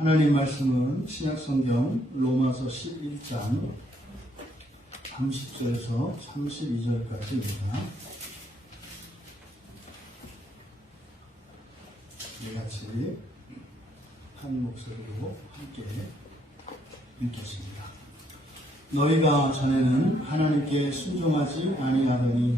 하나님 말씀은 신약성경 로마서 11장 30절에서 32절까지입니다. 우리 같이 한 목소리로 함께 읽겠습니다. 너희가 전에는 하나님께 순종하지 아니하더니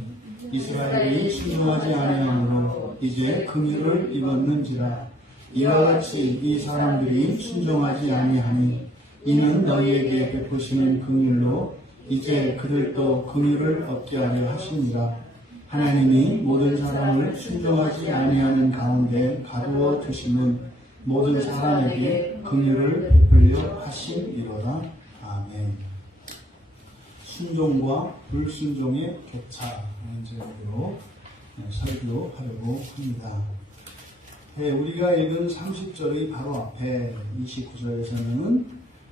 이스라엘이 순종하지 아니하므로 이제 긍휼을 입었는지라. 이와 같이 이 사람들이 순종하지 아니하니 이는 너희에게 베푸시는 긍휼로 이제 그들도 긍휼을 얻게 하려 하시니라. 하나님이 모든 사람을 순종하지 아니하는 가운데 가두어 두시는 모든 사람에게 긍휼을 베풀려 하심이로다. 아멘. 순종과 불순종의 교차라는 제목으로 설교하려고 합니다. 우리가 읽은 30절의 바로 앞에 29절에서는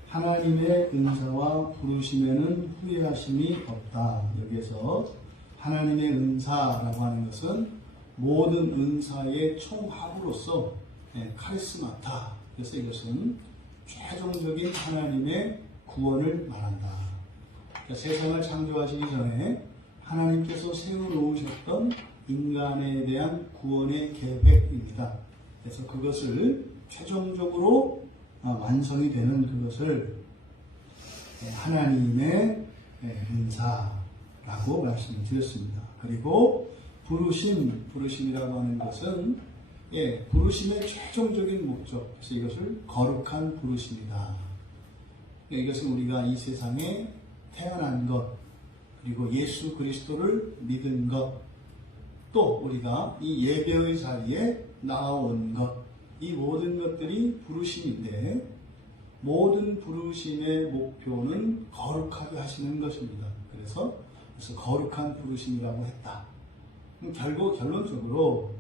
하나님의 은사와 부르심에는 후회하심이 없다. 여기에서 하나님의 은사라고 하는 것은 모든 은사의 총합으로서 카리스마타. 그래서 이것은 최종적인 하나님의 구원을 말한다. 그러니까 세상을 창조하시기 전에 하나님께서 세워놓으셨던 인간에 대한 구원의 계획입니다. 그래서 그것을 최종적으로 완성이 되는 그것을 하나님의 은사라고 말씀을 드렸습니다. 그리고 부르심이라고 하는 것은 부르심의 최종적인 목적, 그래서 이것을 거룩한 부르심이다. 이것은 우리가 이 세상에 태어난 것, 그리고 예수 그리스도를 믿은 것, 또 우리가 이 예배의 자리에 나온 것, 이 모든 것들이 부르심인데 모든 부르심의 목표는 거룩하게 하시는 것입니다. 그래서 거룩한 부르심이라고 했다. 결국 결론적으로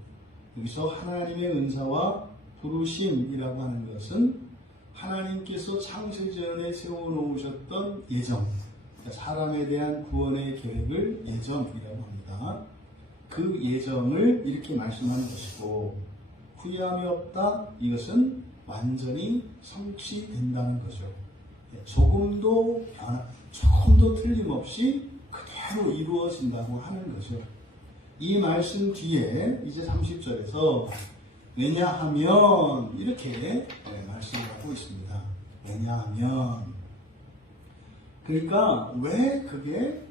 여기서 하나님의 은사와 부르심이라고 하는 것은 하나님께서 창세전에 세워놓으셨던 예정, 사람에 대한 구원의 계획을 예정이라고 합니다. 그 예정을 이렇게 말씀하는 것이고, 후회함이 없다, 이것은 완전히 성취된다는 거죠. 조금도 틀림없이 그대로 이루어진다고 하는 거죠. 이 말씀 뒤에 이제 30절에서 왜냐하면 이렇게 말씀을 하고 있습니다. 왜냐하면, 그러니까 왜 그게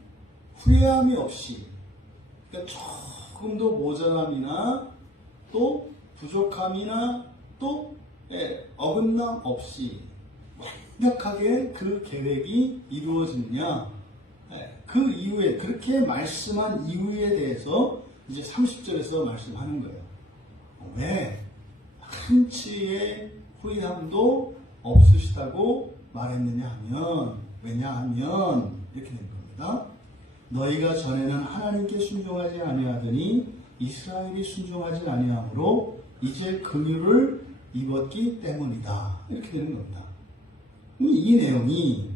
후회함이 없이, 그러니까 조금도 모자람이나 또 부족함이나 또 어긋남 없이 완벽하게 그 계획이 이루어지느냐, 그 이후에, 그렇게 말씀한 이유에 대해서 이제 30절에서 말씀하는 거예요. 왜 한치의 후회함도 없으시다고 말했느냐 하면, 왜냐하면 이렇게 된 겁니다. 너희가 전에는 하나님께 순종하지 아니하더니 이스라엘이 순종하지 아니하므로 이제 긍휼을 입었기 때문이다. 이렇게 되는 겁니다. 이 내용이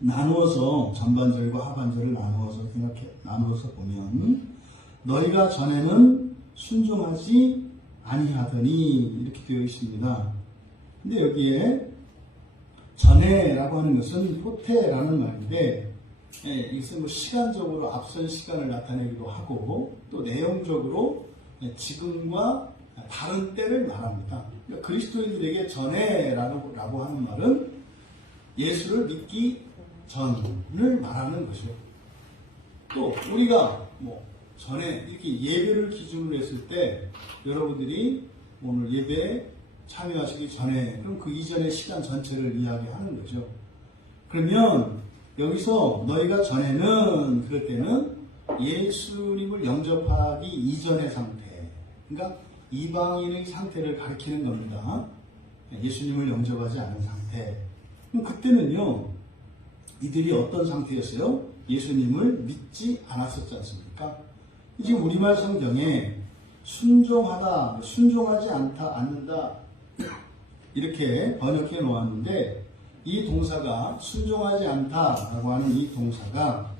나누어서 전반절과 하반절을 나누어서 보면 너희가 전에는 순종하지 아니하더니 이렇게 되어 있습니다. 근데 여기에 전에라고 하는 것은 포테라는 말인데, 이것은 시간적으로 앞선 시간을 나타내기도 하고 또 내용적으로 지금과 다른 때를 말합니다. 그러니까 그리스도인들에게 전에라고 하는 말은 예수를 믿기 전을 말하는 것이죠. 또 우리가 전에 이렇게 예배를 기준으로 했을 때 여러분들이 오늘 예배에 참여하시기 전에, 그럼 그 이전의 시간 전체를 이야기하는 거죠. 그러면 여기서 너희가 전에는, 그럴 때는 예수님을 영접하기 이전의 상태, 그러니까 이방인의 상태를 가리키는 겁니다. 예수님을 영접하지 않은 상태. 그럼 그때는요, 이들이 어떤 상태였어요? 예수님을 믿지 않았었지 않습니까? 지금 우리말 성경에 순종하다, 순종하지 않는다 이렇게 번역해 놓았는데, 이 동사가 순종하지 않다라고 하는 이 동사가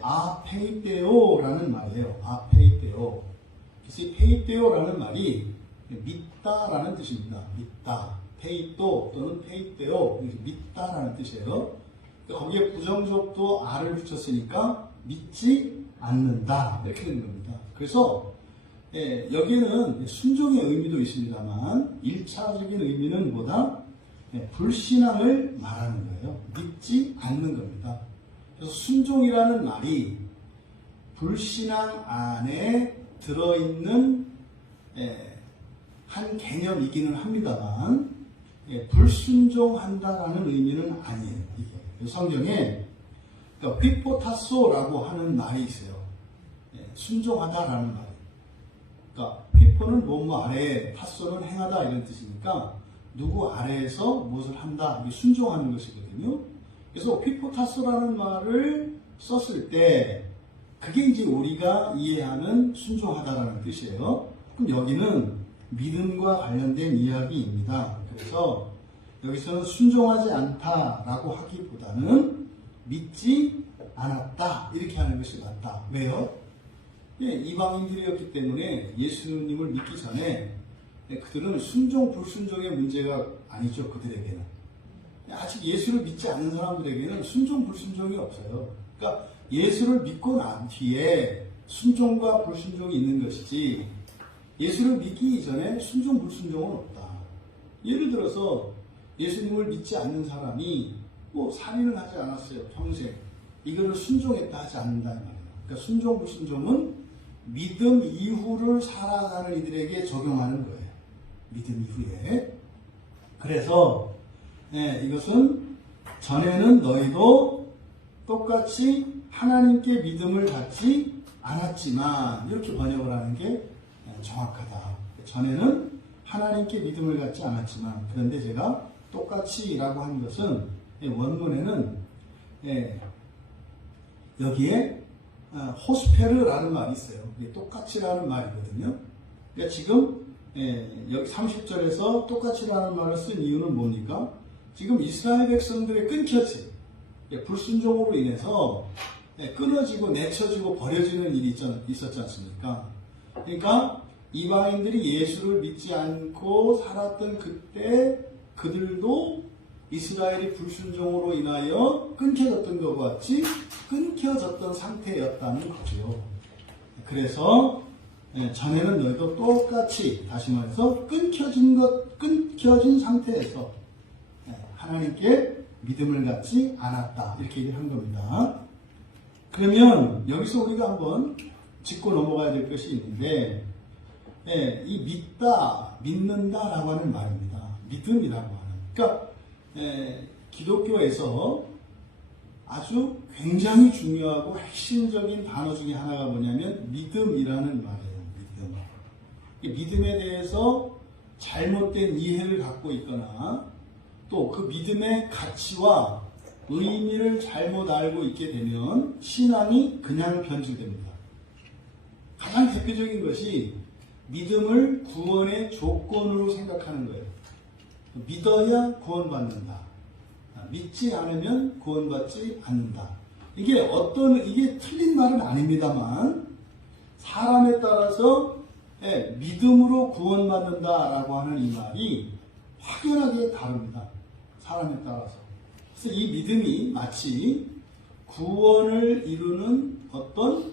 아페이테오라는 말이에요. 아페이테오. 그래서 이 페이테오라는 말이 믿다라는 뜻입니다. 믿다. 페이또 또는 페이테오, 믿다라는 뜻이에요. 거기에 부정적도 아를 붙였으니까 믿지 않는다 이렇게 되는 겁니다. 그래서 여기는 순종의 의미도 있습니다만 1차적인 의미는 뭐다? 불신앙을 말하는 거예요. 믿지 않는 겁니다. 그래서 순종이라는 말이 불신앙 안에 들어있는 한 개념이기는 합니다만 불순종한다라는 의미는 아니에요. 이게 성경에 그러니까 휘포타소라고 하는 말이 있어요. 순종하다라는 말이. 그러니까 휘포는 뭐뭐 아래, 타소는 행하다 이런 뜻이니까 누구 아래에서 무엇을 한다, 순종하는 것이거든요. 그래서 휘포타소라는 말을 썼을 때 그게 이제 우리가 이해하는 순종하다라는 뜻이에요. 그럼 여기는 믿음과 관련된 이야기입니다. 그래서 여기서는 순종하지 않다라고 하기보다는 믿지 않았다 이렇게 하는 것이 맞다. 왜요? 이방인들이었기 때문에 예수님을 믿기 전에 그들은 순종 불순종의 문제가 아니죠. 그들에게는 아직 예수를 믿지 않는 사람들에게는 순종 불순종이 없어요. 그러니까 예수를 믿고 난 뒤에 순종과 불순종이 있는 것이지 예수를 믿기 이전에 순종 불순종은 없다. 예를 들어서 예수님을 믿지 않는 사람이 뭐 살인을 하지 않았어요. 평생. 이거를 순종했다 하지 않는다 이 말이에요. 그러니까 순종 불순종은 믿음 이후를 살아가는 이들에게 적용하는 거예요. 믿음 이후에. 그래서 이것은 전에는 너희도 똑같이 하나님께 믿음을 갖지 않았지만 이렇게 번역을 하는 게 정확하다. 전에는 하나님께 믿음을 갖지 않았지만 그런데 제가 똑같이라고 한 것은 원문에는 여기에 호스페르라는 말이 있어요. 똑같이라는 말이거든요. 그러니까 지금 여기 30절에서 똑같이라는 말을 쓴 이유는 뭡니까? 지금 이스라엘 백성들의 끊겨진 불순종으로 인해서 끊어지고 내쳐지고 버려지는 일이 있었지 않습니까? 그러니까 이방인들이 예수를 믿지 않고 살았던 그때 그들도 이스라엘이 불순종으로 인하여 끊겨졌던 것과 같이 끊겨졌던 상태였다는 거죠. 그래서 전에는 너희도 똑같이 다시 말해서 끊겨진 상태에서 하나님께 믿음을 갖지 않았다 이렇게 얘기를 한 겁니다. 그러면 여기서 우리가 한번 짚고 넘어가야 될 것이 있는데 이 믿다, 믿는다라고 하는 말입니다. 믿음이라고 하는. 그러니까 기독교에서 아주 굉장히 중요하고 핵심적인 단어 중에 하나가 뭐냐면 믿음이라는 말이에요. 믿음. 믿음에 대해서 잘못된 이해를 갖고 있거나 또 그 믿음의 가치와 의미를 잘못 알고 있게 되면 신앙이 그냥 변질됩니다. 가장 대표적인 것이 믿음을 구원의 조건으로 생각하는 거예요. 믿어야 구원받는다. 믿지 않으면 구원받지 않는다. 이게 틀린 말은 아닙니다만, 사람에 따라서 믿음으로 구원받는다라고 하는 이 말이 확연하게 다릅니다. 사람에 따라서. 그래서 이 믿음이 마치 구원을 이루는 어떤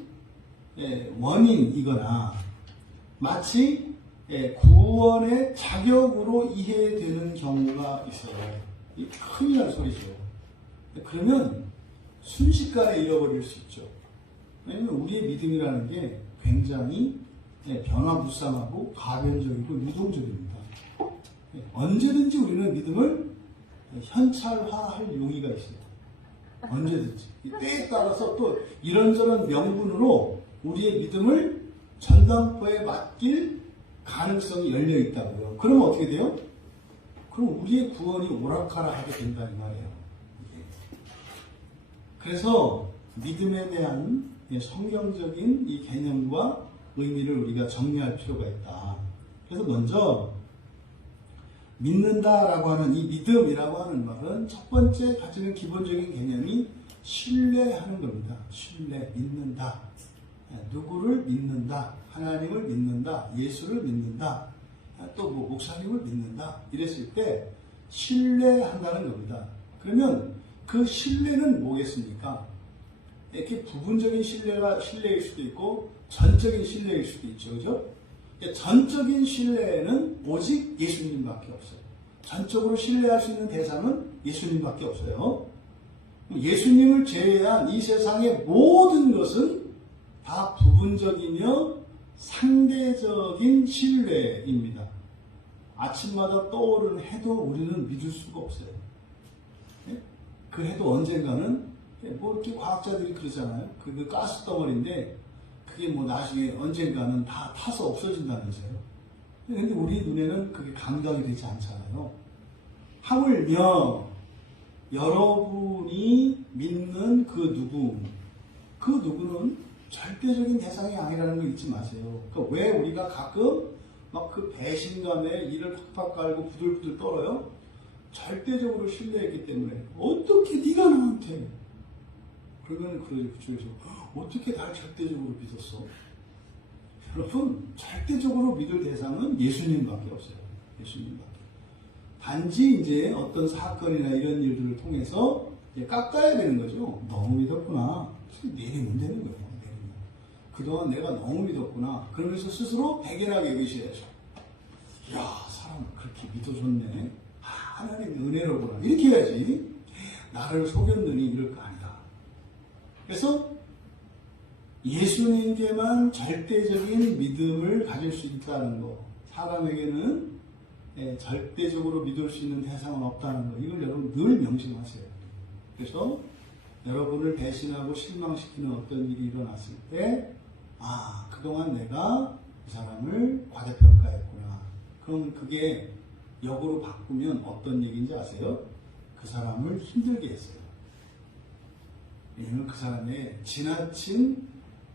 원인이거나 마치 구원의 자격으로 이해되는 경우가 있어요. 이 큰일 날 소리죠. 그러면 순식간에 잃어버릴 수 있죠. 왜냐면 우리의 믿음이라는 게 굉장히 변화무쌍하고 가변적이고 유동적입니다. 언제든지 우리는 믿음을 현찰화할 용의가 있어요. 언제든지. 때에 따라서 또 이런저런 명분으로 우리의 믿음을 전당포에 맡길 가능성이 열려 있다고요. 그러면 어떻게 돼요? 그럼 우리의 구원이 오락가락하게 된다 이 말이에요. 그래서 믿음에 대한 성경적인 이 개념과 의미를 우리가 정리할 필요가 있다. 그래서 먼저 믿는다라고 하는 이 믿음이라고 하는 말은 첫 번째 가지는 기본적인 개념이 신뢰하는 겁니다. 신뢰, 믿는다. 누구를 믿는다. 하나님을 믿는다. 예수를 믿는다. 또 뭐 목사님을 믿는다. 이랬을 때 신뢰한다는 겁니다. 그러면 그 신뢰는 뭐겠습니까? 이렇게 부분적인 신뢰일 수도 있고 전적인 신뢰일 수도 있죠. 그죠? 전적인 신뢰는 오직 예수님밖에 없어요. 전적으로 신뢰할 수 있는 대상은 예수님밖에 없어요. 예수님을 제외한 이 세상의 모든 것은 다 부분적이며 상대적인 신뢰입니다. 아침마다 떠오르는 해도 우리는 믿을 수가 없어요. 그 해도 언젠가는 뭐 이렇게 과학자들이 그러잖아요. 그 가스 덩어리인데 그게 뭐 나중에 언젠가는 다 타서 없어진다면서요. 근데 우리 눈에는 그게 감당이 되지 않잖아요. 하물며 여러분이 믿는 그 누구는 절대적인 대상이 아니라는 거 잊지 마세요. 그러니까 왜 우리가 가끔 막 그 배신감에 이를 팍팍 깔고 부들부들 떨어요? 절대적으로 신뢰했기 때문에 어떻게 네가 나한테 그러면 그쪽에서 어떻게 날 절대적으로 믿었어? 여러분 절대적으로 믿을 대상은 예수님밖에 없어요. 예수님밖에. 단지 이제 어떤 사건이나 이런 일들을 통해서 이제 깎아야 되는 거죠. 너무 믿었구나. 내리면 되는 거예요. 내리면. 그동안 내가 너무 믿었구나. 그러면서 스스로 대견하게 여기셔야죠. 야, 사람 그렇게 믿어줬네. 하나님의 은혜로구나. 이렇게 해야지. 나를 속였느니 이럴 거 아니다. 그래서 예수님께만 절대적인 믿음을 가질 수 있다는 거. 사람에게는 절대적으로 믿을 수 있는 대상은 없다는 거. 이걸 여러분 늘 명심하세요. 그래서 여러분을 배신하고 실망시키는 어떤 일이 일어났을 때, 아, 그동안 내가 이 사람을 과대평가했구나. 그럼 그게 역으로 바꾸면 어떤 얘기인지 아세요? 그 사람을 힘들게 했어요. 왜냐하면 그 사람의 지나친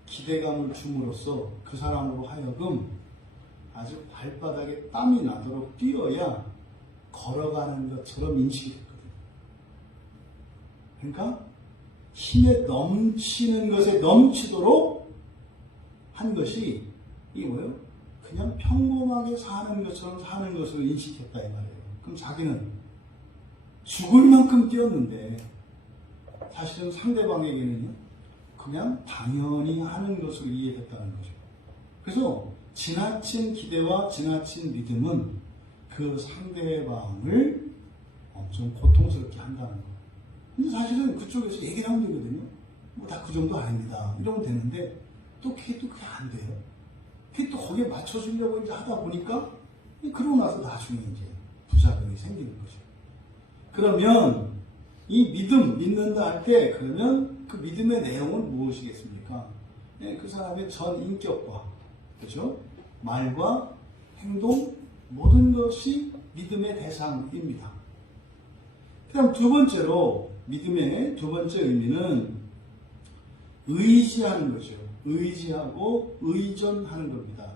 기대감을 줌으로써 그 사람으로 하여금 아주 발바닥에 땀이 나도록 뛰어야 걸어가는 것처럼 인식했거든요. 그러니까 힘에 넘치는 것에 넘치도록 한 것이 이게 뭐예요? 그냥 평범하게 사는 것처럼 사는 것으로 인식했다 이 말이에요. 그럼 자기는 죽을 만큼 뛰었는데 사실은 상대방에게는요 그냥 당연히 하는 것으로 이해했다는 거죠. 그래서 지나친 기대와 지나친 믿음은 그 상대방을 엄청 고통스럽게 한다는 거예요. 근데 사실은 그쪽에서 얘기를 하면 되거든요. 뭐 다 그 정도 아닙니다. 이러면 되는데 또 그게 안 돼요. 그게 또 거기에 맞춰주려고 이제 하다 보니까 그러고 나서 나중에 이제 부작용이 생기는 거죠. 그러면 이 믿는다 할 때 그러면 그 믿음의 내용은 무엇이겠습니까? 그 사람의 전 인격과 그렇죠? 말과 행동 모든 것이 믿음의 대상입니다. 그다음 두 번째로 믿음의 두 번째 의미는 의지하는 거죠. 의지하고 의존하는 겁니다.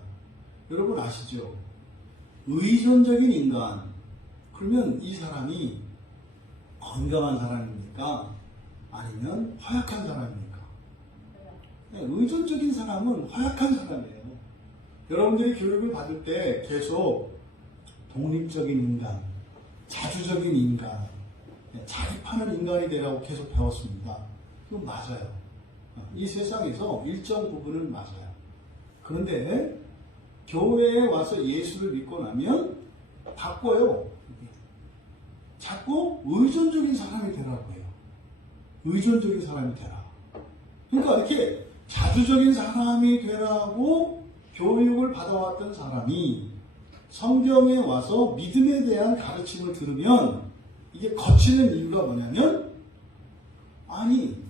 여러분 아시죠? 의존적인 인간 그러면 이 사람이 건강한 사람입니까? 아니면 허약한 사람입니까? 의존적인 사람은 허약한 사람이에요. 여러분들이 교육을 받을 때 계속 독립적인 인간, 자주적인 인간, 자립하는 인간이 되라고 계속 배웠습니다. 그건 맞아요. 이 세상에서 일정 부분은 맞아요. 그런데 교회에 와서 예수를 믿고 나면 바꿔요. 자꾸 의존적인 사람이 되라고 해요. 의존적인 사람이 되라. 그러니까 이렇게 자주적인 사람이 되라고 교육을 받아왔던 사람이 성경에 와서 믿음에 대한 가르침을 들으면 이게 거치는 이유가 뭐냐면 아니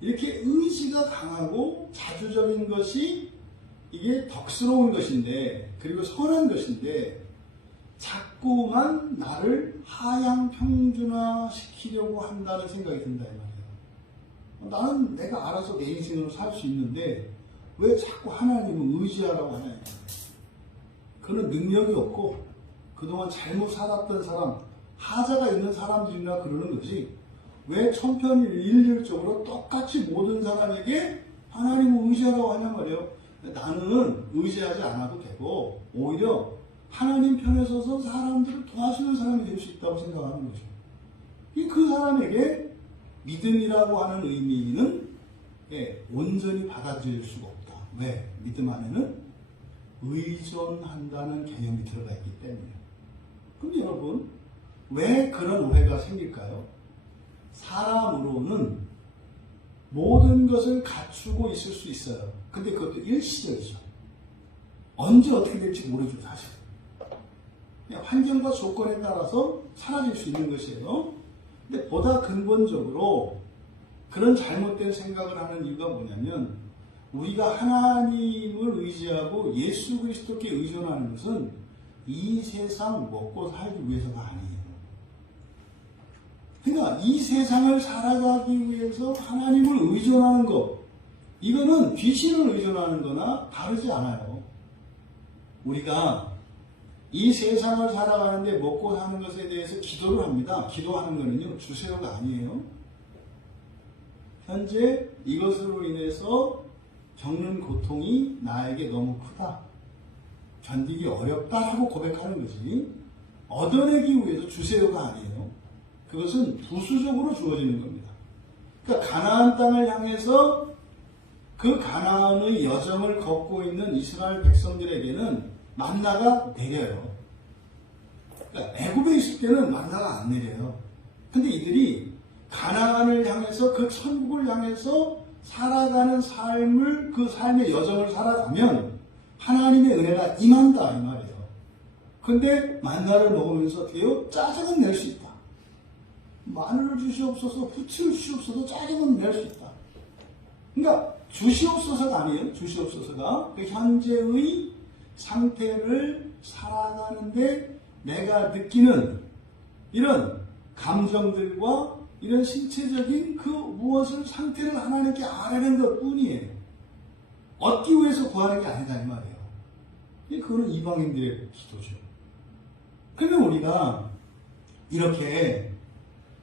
이렇게 의지가 강하고 자주적인 것이 이게 덕스러운 것인데 그리고 선한 것인데 자꾸만 나를 하향 평준화시키려고 한다는 생각이 든다 이 말이에요. 나는 내가 알아서 내 인생으로 살 수 있는데 왜 자꾸 하나님을 의지하라고 하냐. 그는 능력이 없고 그동안 잘못 살았던 사람 하자가 있는 사람들이나 그러는 거지 왜 천편일률적으로 똑같이 모든 사람에게 하나님을 의지하라고 하냐 말이에요. 나는 의지하지 않아도 되고 오히려 하나님 편에 서서 사람들을 도와주는 사람이 될 수 있다고 생각하는 거죠. 그 사람에게 믿음이라고 하는 의미는 온전히 받아들일 수가 없다. 왜? 믿음 안에는 의존한다는 개념이 들어가 있기 때문이에요. 그럼 여러분, 왜 그런 오해가 생길까요? 사람으로는 모든 것을 갖추고 있을 수 있어요. 근데 그것도 일시적이죠. 언제 어떻게 될지 모르죠, 사실. 그냥 환경과 조건에 따라서 사라질 수 있는 것이에요. 근데 보다 근본적으로 그런 잘못된 생각을 하는 이유가 뭐냐면, 우리가 하나님을 의지하고 예수 그리스도께 의존하는 것은 이 세상 먹고 살기 위해서가 아니에요. 그러니까 이 세상을 살아가기 위해서 하나님을 의존하는 것, 이거는 귀신을 의존하는 거나 다르지 않아요. 우리가 이 세상을 살아가는데 먹고 사는 것에 대해서 기도를 합니다. 기도하는 거는요, 주세요가 아니에요. 현재 이것으로 인해서 겪는 고통이 나에게 너무 크다, 견디기 어렵다라고 고백하는 거지, 얻어내기 위해서 주세요가 아니에요. 그것은 부수적으로 주어지는 겁니다. 그러니까 가나안 땅을 향해서 그 가나안의 여정을 걷고 있는 이스라엘 백성들에게는 만나가 내려요. 그러니까 애굽에 있을 때는 만나가 안 내려요. 근데 이들이 가나안을 향해서, 그 천국을 향해서 살아가는 삶을, 그 삶의 여정을 살아가면 하나님의 은혜가 임한다, 이 말이에요. 근데 만나를 먹으면서 어떻게 해요? 짜증은 낼 수 있다. 마늘을 주시옵소서, 부추를 주시옵소서, 짜증은 낼 수 있다. 그러니까 주시옵소서가 아니에요. 주시옵소서가 그 현재의 상태를 살아가는데 내가 느끼는 이런 감정들과 이런 신체적인 그 무엇을 상태를 하나님께 알아내는 것 뿐이에요. 얻기 위해서 구하는 게 아니다, 이 말이에요. 그거는 이방인들의 기도죠. 그러면 우리가 이렇게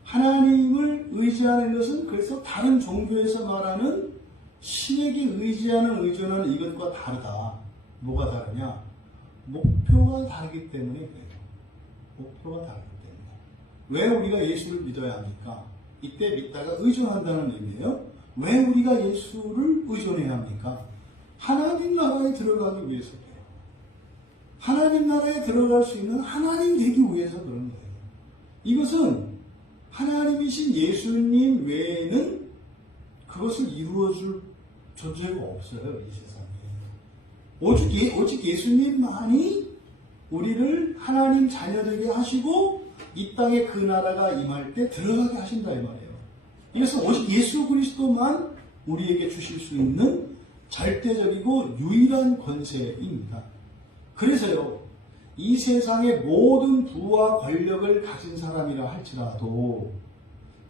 하나님을 의지하는 것은 그래서 다른 종교에서 말하는 신에게 의지하는, 의존하는 이것과 다르다. 뭐가 다르냐? 목표가 다르기 때문에 그래요. 목표가 다르기 때문에. 왜 우리가 예수를 믿어야 합니까? 이때 믿다가 의존한다는 의미예요. 왜 우리가 예수를 의존해야 합니까? 하나님 나라에 들어가기 위해서 그래요. 하나님 나라에 들어갈 수 있는 하나님 되기 위해서 그런 거예요. 이것은 하나님이신 예수님 외에는 그것을 이루어줄 존재가 없어요, 이 세상에. 오직 예수님만이 우리를 하나님 자녀되게 하시고 이 땅에 그 나라가 임할 때 들어가게 하신다, 이 말이에요. 이것은 오직 예수 그리스도만 우리에게 주실 수 있는 절대적이고 유일한 권세입니다. 그래서요, 이 세상의 모든 부와 권력을 가진 사람이라 할지라도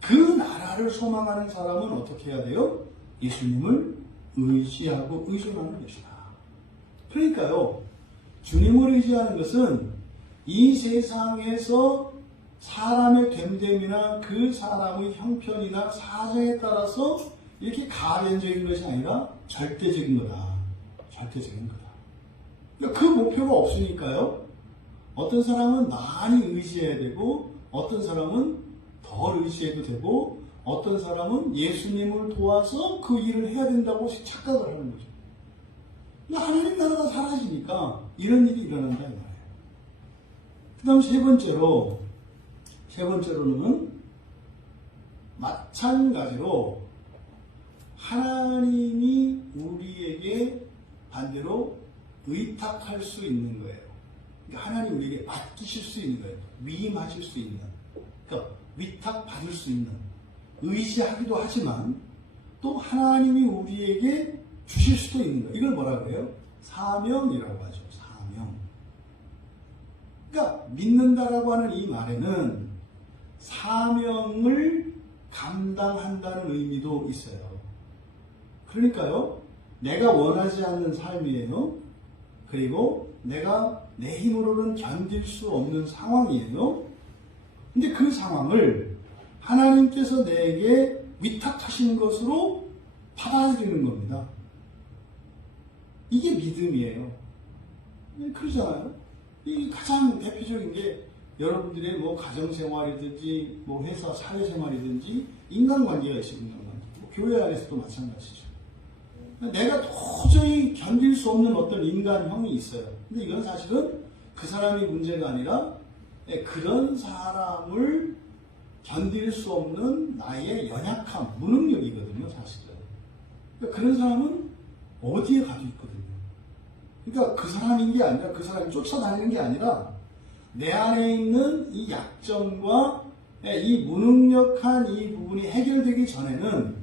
그 나라를 소망하는 사람은 어떻게 해야 돼요? 예수님을 의지하고 의존하는 것이다. 그러니까요, 주님을 의지하는 것은 이 세상에서 사람의 됨됨이나 그 사람의 형편이나 사정에 따라서 이렇게 가변적인 것이 아니라 절대적인 거다. 절대적인 거다. 그러니까 그 목표가 없으니까요, 어떤 사람은 많이 의지해야 되고, 어떤 사람은 덜 의지해도 되고, 어떤 사람은 예수님을 도와서 그 일을 해야 된다고 착각을 하는 거죠. 그러니까 하나님 나라가 사라지니까 이런 일이 일어난다, 이 말이에요. 그 다음 세 번째로는 마찬가지로 하나님이 우리에게 반대로 의탁할 수 있는 거예요. 그러니까 하나님 우리에게 맡기실 수 있는 거예요. 위임하실 수 있는, 그러니까 위탁받을 수 있는, 의지하기도 하지만 또 하나님이 우리에게 주실 수도 있는 거예요. 이걸 뭐라 그래요? 사명이라고 하죠. 사명. 그러니까 믿는다라고 하는 이 말에는 사명을 감당한다는 의미도 있어요. 그러니까요, 내가 원하지 않는 삶이에요. 그리고 내가 내 힘으로는 견딜 수 없는 상황이에요. 근데 그 상황을 하나님께서 내게 위탁하신 것으로 받아들이는 겁니다. 이게 믿음이에요. 그러잖아요. 이 가장 대표적인 게 여러분들의 뭐 가정생활이든지 뭐 회사 사회생활이든지 인간관계가 있어요. 인간관계. 뭐 교회 안에서도 마찬가지죠. 내가 도저히 견딜 수 없는 어떤 인간형이 있어요. 근데 이건 사실은 그 사람이 문제가 아니라 그런 사람을 견딜 수 없는 나의 연약함, 무능력이거든요, 사실은. 그러니까 그런 사람은 어디에 가도 있거든요. 그러니까 그 사람인 게 아니라 그 사람이 쫓아다니는 게 아니라 내 안에 있는 이 약점과 이 무능력한 이 부분이 해결되기 전에는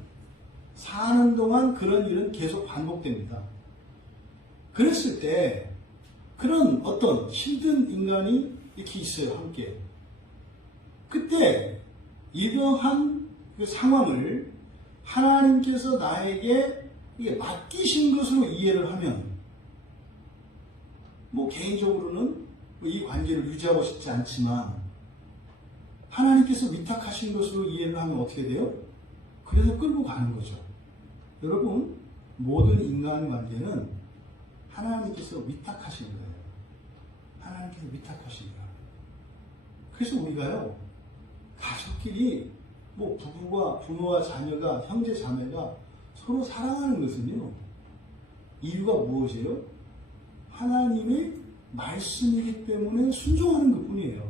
사는 동안 그런 일은 계속 반복됩니다. 그랬을 때 그런 어떤 힘든 인간이 이렇게 있어요, 함께. 그때 이러한 그 상황을 하나님께서 나에게 맡기신 것으로 이해를 하면 뭐 개인적으로는 이 관계를 유지하고 싶지 않지만 하나님께서 위탁하신 것으로 이해를 하면 어떻게 돼요? 그래서 끌고 가는 거죠. 여러분, 모든 인간관계는 하나님께서 위탁하신 거예요. 하나님께서 위탁하신 거예요. 그래서 우리가요, 가족끼리 뭐 부모와 자녀가, 형제 자매가 서로 사랑하는 것은요, 이유가 무엇이에요? 하나님의 말씀이기 때문에 순종하는 것 뿐이에요.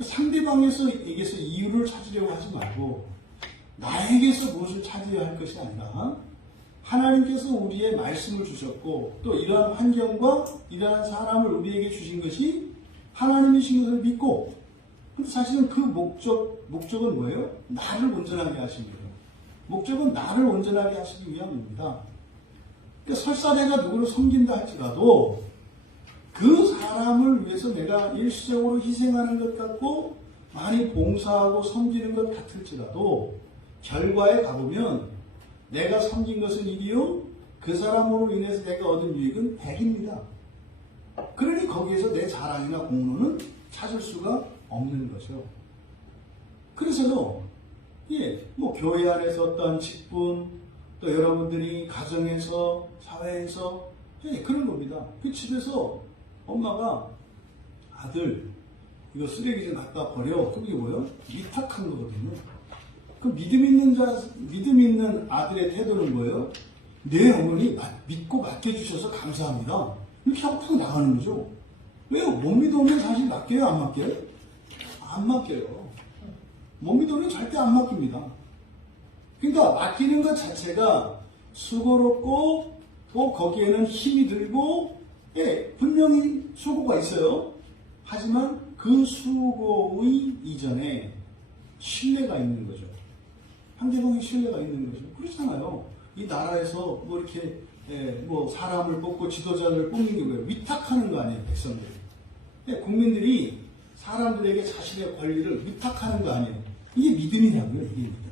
상대방에게서 이유를 찾으려고 하지 말고 나에게서 무엇을 찾아야 할 것이 아니라 하나님께서 우리의 말씀을 주셨고 또 이러한 환경과 이러한 사람을 우리에게 주신 것이 하나님이신 것을 믿고, 근데 사실은 그 목적은 뭐예요? 나를 온전하게 하신 거예요. 목적은 나를 온전하게 하시기 위함입니다. 그러니까 설사 내가 누구를 섬긴다 할지라도 그 사람을 위해서 내가 일시적으로 희생하는 것 같고 많이 봉사하고 섬기는 것 같을지라도 결과에 가보면 내가 섬긴 것은 1이요, 그 사람으로 인해서 내가 얻은 유익은 100입니다. 그러니 거기에서 내 자랑이나 공로는 찾을 수가 없는 거죠. 그래서요, 뭐 교회 안에서 어떤 직분, 또 여러분들이 가정에서, 사회에서 그런 겁니다. 그 집에서 엄마가 아들 이거 쓰레기 좀 갖다 버려. 그게 뭐예요? 위탁한 거거든요. 그 믿음 있는 아들의 태도는 뭐예요? 네 어머니 믿고 맡겨주셔서 감사합니다. 이렇게 하고 탁 나가는 거죠. 왜요? 못 믿으면 사실 맡겨요? 안 맡겨요? 안 맡겨요. 못 믿으면 절대 안 맡깁니다. 그러니까 맡기는 것 자체가 수고롭고 또 거기에는 힘이 들고 분명히 수고가 있어요. 하지만 그 수고의 이전에 신뢰가 있는 거죠. 상대방의 신뢰가 있는 거죠. 그렇잖아요. 이 나라에서 뭐 이렇게 뭐 사람을 뽑고 지도자를 뽑는 게 뭐예요? 위탁하는 거 아니에요, 백성들. 국민들이 사람들에게 자신의 권리를 위탁하는 거 아니에요. 이게 믿음이냐고요, 이게 믿음.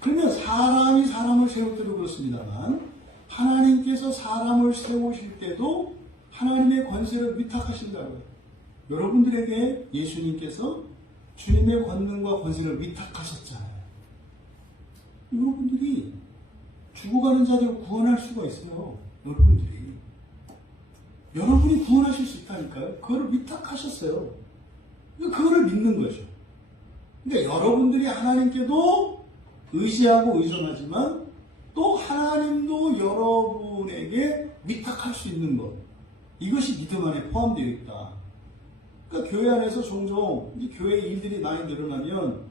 그러면 사람이 사람을 세울 때도 그렇습니다만 하나님께서 사람을 세우실 때도 하나님의 권세를 위탁하신다고요. 여러분들에게 예수님께서 주님의 권능과 권세를 위탁하셨잖아요. 여러분들이 죽어가는 자들을 구원할 수가 있어요. 여러분이 구원하실 수 있다니까요. 그거를 위탁하셨어요. 그거를 믿는 거죠. 그러니까 여러분들이 하나님께도 의지하고 의존하지만 또 하나님도 여러분에게 위탁할 수 있는 것, 이것이 믿음 안에 포함되어 있다. 그러니까 교회 안에서 종종 교회 일들이 많이 늘어나면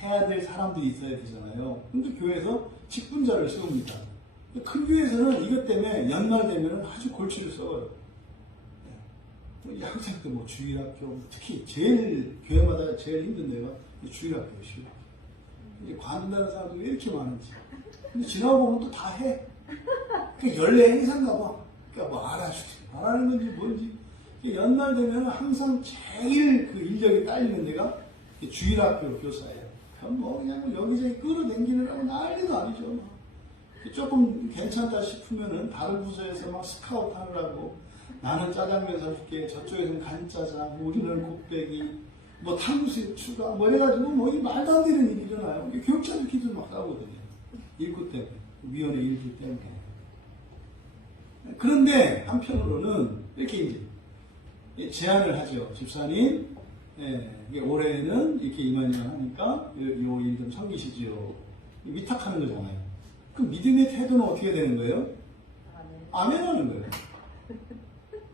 해야 될 사람들이 있어야 되잖아요. 근데 교회에서 직분자를 세웁니다. 큰 교회에서는 이것 때문에 연말 되면 아주 골치를 썩어요. 학생들 뭐 주일학교, 특히 제일 교회마다 제일 힘든 데가 주일학교예요. 이제 관둔다는 사람들이 왜 이렇게 많은지. 근데 지나고 보면 또 다 해. 그 연례 행사인가 봐. 그러니까 뭐 알아주지. 말하는 건지 뭔지. 연말 되면 항상 제일 그 인력이 딸리는 데가 주일학교 교사예요. 뭐 그냥 여기저기 끌어당기느라고 난리도 아니죠. 조금 괜찮다 싶으면은 다른 부서에서 막 스카우트 하느라고 나는 짜장면 사줄게, 저쪽에서는 간짜장, 우리는 곱빼기, 뭐 탕수육 추가, 뭐 이래가지고 뭐 이 말도 안 되는 일이 일어나요. 교육자들끼리도 막 싸우거든요. 일구 때문에, 위원회 일들 때문에. 그런데 한편으로는 이렇게 이제 제안을 하죠. 집사님, 올해는 이렇게 이만희만 하니까 요 일 좀 섬기시지요. 위탁하는 거잖아요. 그럼 믿음의 태도는 어떻게 되는 거예요? 아멘 하는 거예요.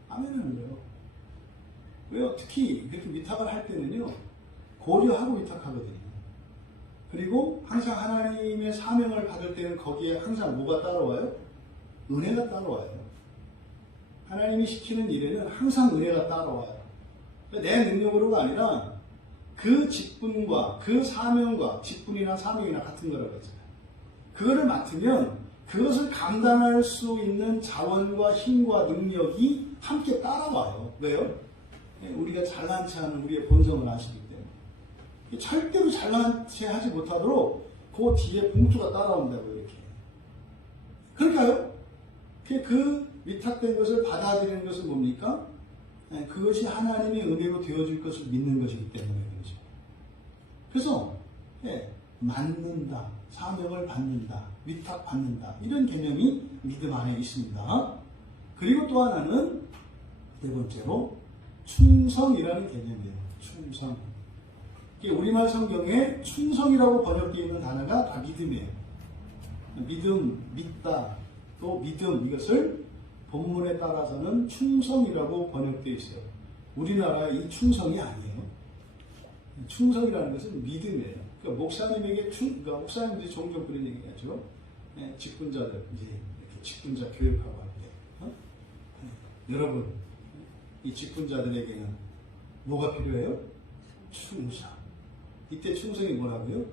아멘 하는 거예요. 왜요? 특히 그렇게 위탁을 할 때는요, 고려하고 위탁하거든요. 그리고 항상 하나님의 사명을 받을 때는 거기에 항상 뭐가 따라와요? 은혜가 따라와요. 하나님이 시키는 일에는 항상 은혜가 따라와요. 내 능력으로가 아니라 그 직분과 그 사명과 직분이나 사명이나 같은 거라고 했잖아요. 그거를 맡으면 그것을 감당할 수 있는 자원과 힘과 능력이 함께 따라와요. 왜요? 우리가 잘난 체 하는 우리의 본성을 아시기 때문에. 절대로 잘난 체 하지 못하도록 그 뒤에 봉투가 따라온다고 이렇게. 그러니까요. 그 위탁된 것을 받아들이는 것은 뭡니까? 그것이 하나님의 은혜로 되어질 것을 믿는 것이기 때문에 그렇죠. 그래서 맡는다, 사명을 받는다, 위탁받는다 이런 개념이 믿음 안에 있습니다. 그리고 또 하나는 네 번째로 충성이라는 개념이에요. 충성. 우리말 성경에 충성이라고 번역되어 있는 단어가 다 믿음이에요. 믿음, 믿다, 또 믿음 이것을 본문에 따라서는 충성이라고 번역되어 있어요. 우리나라의 이 충성이 아니에요. 충성이라는 것은 믿음이에요. 그러니까 목사님에게 그러니까 목사님들이 종종 그런 얘기하죠. 직분자들 이제 이렇게 직분자 교육하고 할 때, 여러분 이 직분자들에게는 뭐가 필요해요? 충성. 이때 충성이 뭐라고요?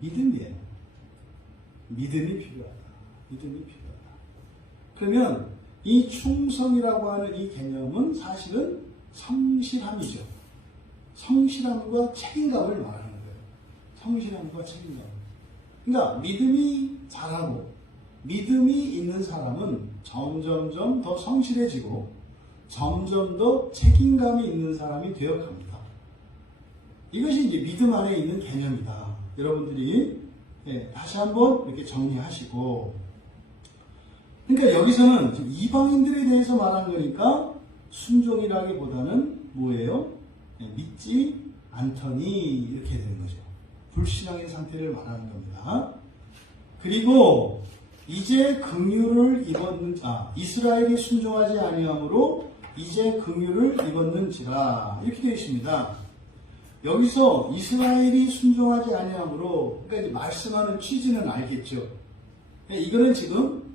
믿음이에요. 믿음이 필요하다. 믿음이 필요하다. 그러면 이 충성이라고 하는 이 개념은 사실은 성실함이죠. 성실함과 책임감을 말하는 거예요. 성실함과 책임감. 그러니까 믿음이 잘하고 믿음이 있는 사람은 점점점 더 성실해지고 점점 더 책임감이 있는 사람이 되어갑니다. 이것이 이제 믿음 안에 있는 개념이다. 여러분들이 다시 한번 이렇게 정리하시고, 그러니까 여기서는 지금 이방인들에 대해서 말한 거니까 순종이라기보다는 뭐예요? 믿지 않더니 이렇게 되는 거죠. 불신앙의 상태를 말하는 겁니다. 그리고 이제 긍휼을 이스라엘이 순종하지 아니함으로 이제 긍휼을 입었는지라 이렇게 되어 있습니다. 여기서 이스라엘이 순종하지 아니함으로 그러니까 이제 말씀하는 취지는 알겠죠. 이거는 지금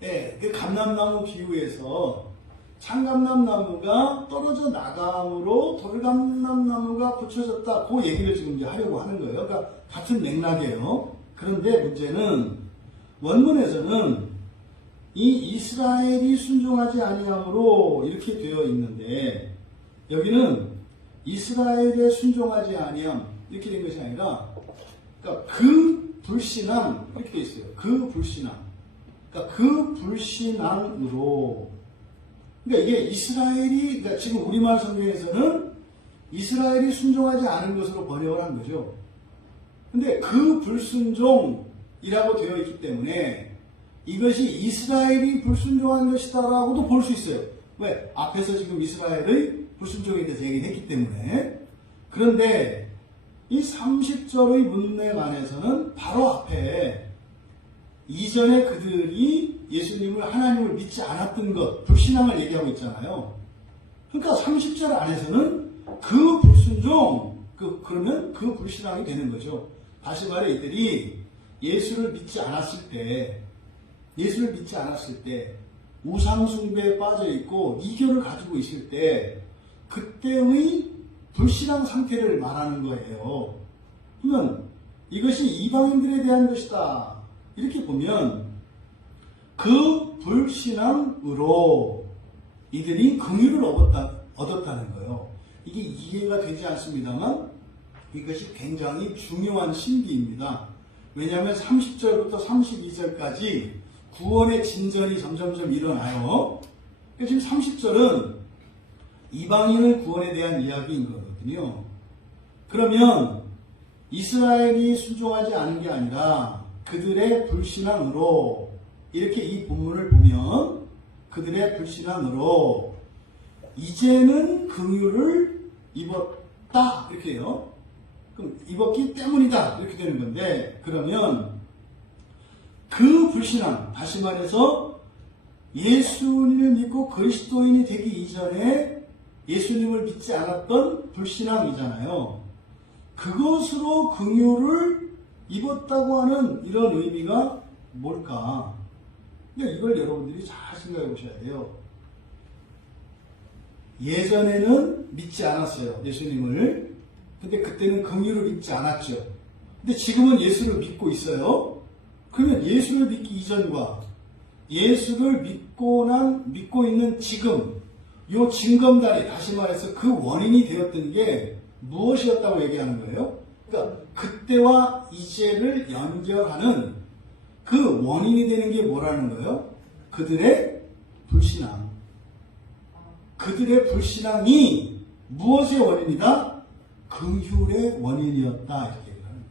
그 감람나무 비유에서 참감람나무가 떨어져 나감으로 돌감람나무가 붙여졌다. 그 얘기를 지금 이제 하려고 하는 거예요. 그러니까 같은 맥락이에요. 그런데 문제는 원문에서는 이 이스라엘이 순종하지 아니함으로 이렇게 되어 있는데 여기는 이스라엘에 순종하지 아니함 이렇게 된 것이 아니라 그러니까 그 불신앙 이렇게 되어 있어요. 그 불신앙. 그러니까 그 불신앙으로 그러니까 이게 이스라엘이 그러니까 지금 우리말 성경에서는 이스라엘이 순종하지 않은 것으로 번역을 한 거죠. 근데 그 불순종이라고 되어 있기 때문에 이것이 이스라엘이 불순종한 것이다라고도 볼 수 있어요. 왜? 앞에서 지금 이스라엘의 불순종에 대해서 얘기를 했기 때문에. 그런데 이 30절의 문맥 안에서는 바로 앞에 이전에 그들이 예수님을 하나님을 믿지 않았던 것, 불신앙을 얘기하고 있잖아요. 그러니까 30절 안에서는 그 불순종, 그러면 그 불신앙이 되는 거죠. 다시 말해 이들이 예수를 믿지 않았을 때 우상숭배에 빠져있고 이교를 가지고 있을 때 그때의 불신앙 상태를 말하는 거예요. 그러면 이것이 이방인들에 대한 것이다. 이렇게 보면 그 불신앙으로 이들이 긍휼을 얻었다는 거예요. 이게 이해가 되지 않습니다만 이것이 굉장히 중요한 신비입니다. 왜냐하면 30절부터 32절까지 구원의 진전이 점점점 일어나요. 지금 30절은 이방인의 구원에 대한 이야기인 거거든요. 그러면 이스라엘이 순종하지 않은 게 아니라 그들의 불신앙으로 이렇게 이 본문을 보면 그들의 불신앙으로 이제는 긍휼을 입었다 이렇게 해요. 그럼 입었기 때문이다 이렇게 되는 건데, 그러면 그 불신앙, 다시 말해서 예수님을 믿고 그리스도인이 되기 이전에 예수님을 믿지 않았던 불신앙이잖아요. 그것으로 긍휼을 입었다고 하는 이런 의미가 뭘까? 그러니까 이걸 여러분들이 잘 생각해 보셔야 돼요. 예전에는 믿지 않았어요, 예수님을. 근데 그때는 긍휼을 입지 않았죠. 근데 지금은 예수를 믿고 있어요. 그러면 예수를 믿기 이전과 예수를 믿고 있는 지금, 요 징검다리, 다시 말해서 그 원인이 되었던 게 무엇이었다고 얘기하는 거예요? 그러니까 그때와 이제를 연결하는 그 원인이 되는 게 뭐라는 거예요? 그들의 불신앙. 그들의 불신앙이 무엇의 원인이다? 긍휼의 원인이었다. 이렇게 얘기하는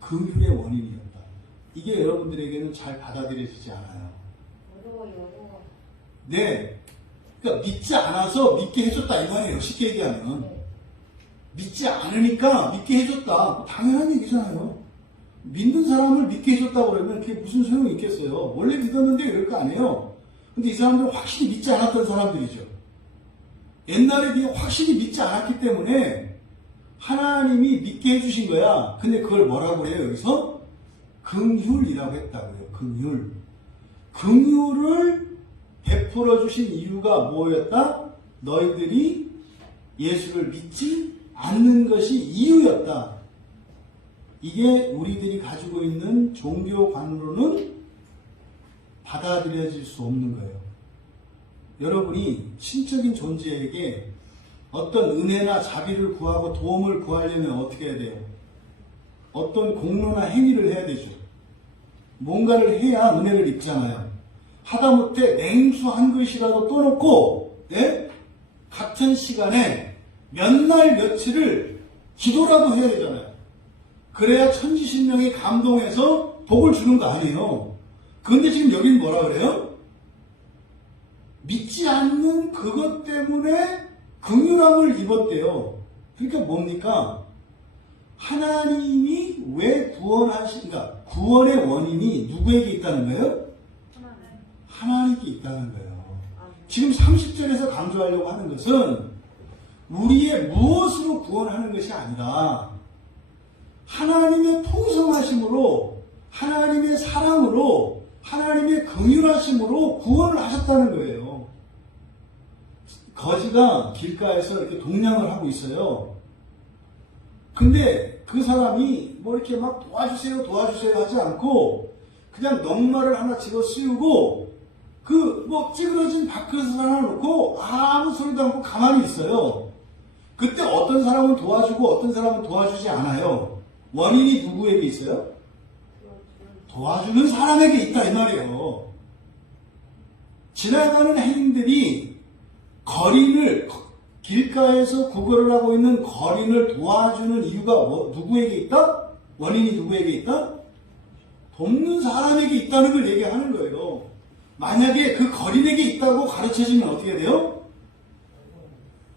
거예요. 긍휼의 원인이었다. 이게 여러분들에게는 잘 받아들여지지 않아요. 어려워요. 네. 그러니까 믿지 않아서 믿게 해줬다 이 말이에요. 쉽게 얘기하면. 믿지 않으니까 믿게 해줬다. 당연한 얘기잖아요. 믿는 사람을 믿게 해줬다고 그러면 그게 무슨 소용이 있겠어요. 원래 믿었는데 이럴 거 아니에요. 근데 이 사람들은 확실히 믿지 않았던 사람들이죠. 옛날에 비해 확실히 믿지 않았기 때문에 하나님이 믿게 해주신 거야. 근데 그걸 뭐라고 해요? 여기서 긍휼이라고 했다고요. 긍휼. 긍휼을 베풀어 주신 이유가 뭐였다? 너희들이 예수를 믿지 않는 것이 이유였다. 이게 우리들이 가지고 있는 종교관으로는 받아들여질 수 없는 거예요. 여러분이 신적인 존재에게 어떤 은혜나 자비를 구하고 도움을 구하려면 어떻게 해야 돼요? 어떤 공로나 행위를 해야 되죠. 뭔가를 해야 은혜를 입잖아요. 하다못해 냉수 한 그릇이라도 떠놓고, 예? 같은 시간에 몇 날 며칠을 기도라도 해야 되잖아요. 그래야 천지신명이 감동해서 복을 주는 거 아니에요. 그런데 지금 여기는 뭐라 그래요? 믿지 않는 그것 때문에 긍휼함을 입었대요. 그러니까 뭡니까? 하나님이 왜 구원하신가? 구원의 원인이 누구에게 있다는 거예요? 하나님께 있다는 거예요. 지금 30절에서 강조하려고 하는 것은 우리의 무엇으로 구원하는 것이 아니라 하나님의 풍성하심으로, 하나님의 사랑으로, 하나님의 긍휼하심으로 구원을 하셨다는 거예요. 거지가 길가에서 이렇게 동냥을 하고 있어요. 근데 그 사람이 뭐 이렇게 막 도와주세요 하지 않고 그냥 넉마를 하나 집어 씌우고 그 뭐 찌그러진 밥그릇을 하나 놓고 아무 소리도 않고 가만히 있어요. 그때 어떤 사람은 도와주고 어떤 사람은 도와주지 않아요. 원인이 누구에게 있어요? 도와주는 사람에게 있다 이 말이에요. 지나가는 행인들이 거린을, 길가에서 구걸을 하고 있는 거린을 도와주는 이유가 누구에게 있다? 원인이 누구에게 있다? 돕는 사람에게 있다는 걸 얘기하는 거예요. 만약에 그 거린에게 있다고 가르쳐지면 어떻게 돼요?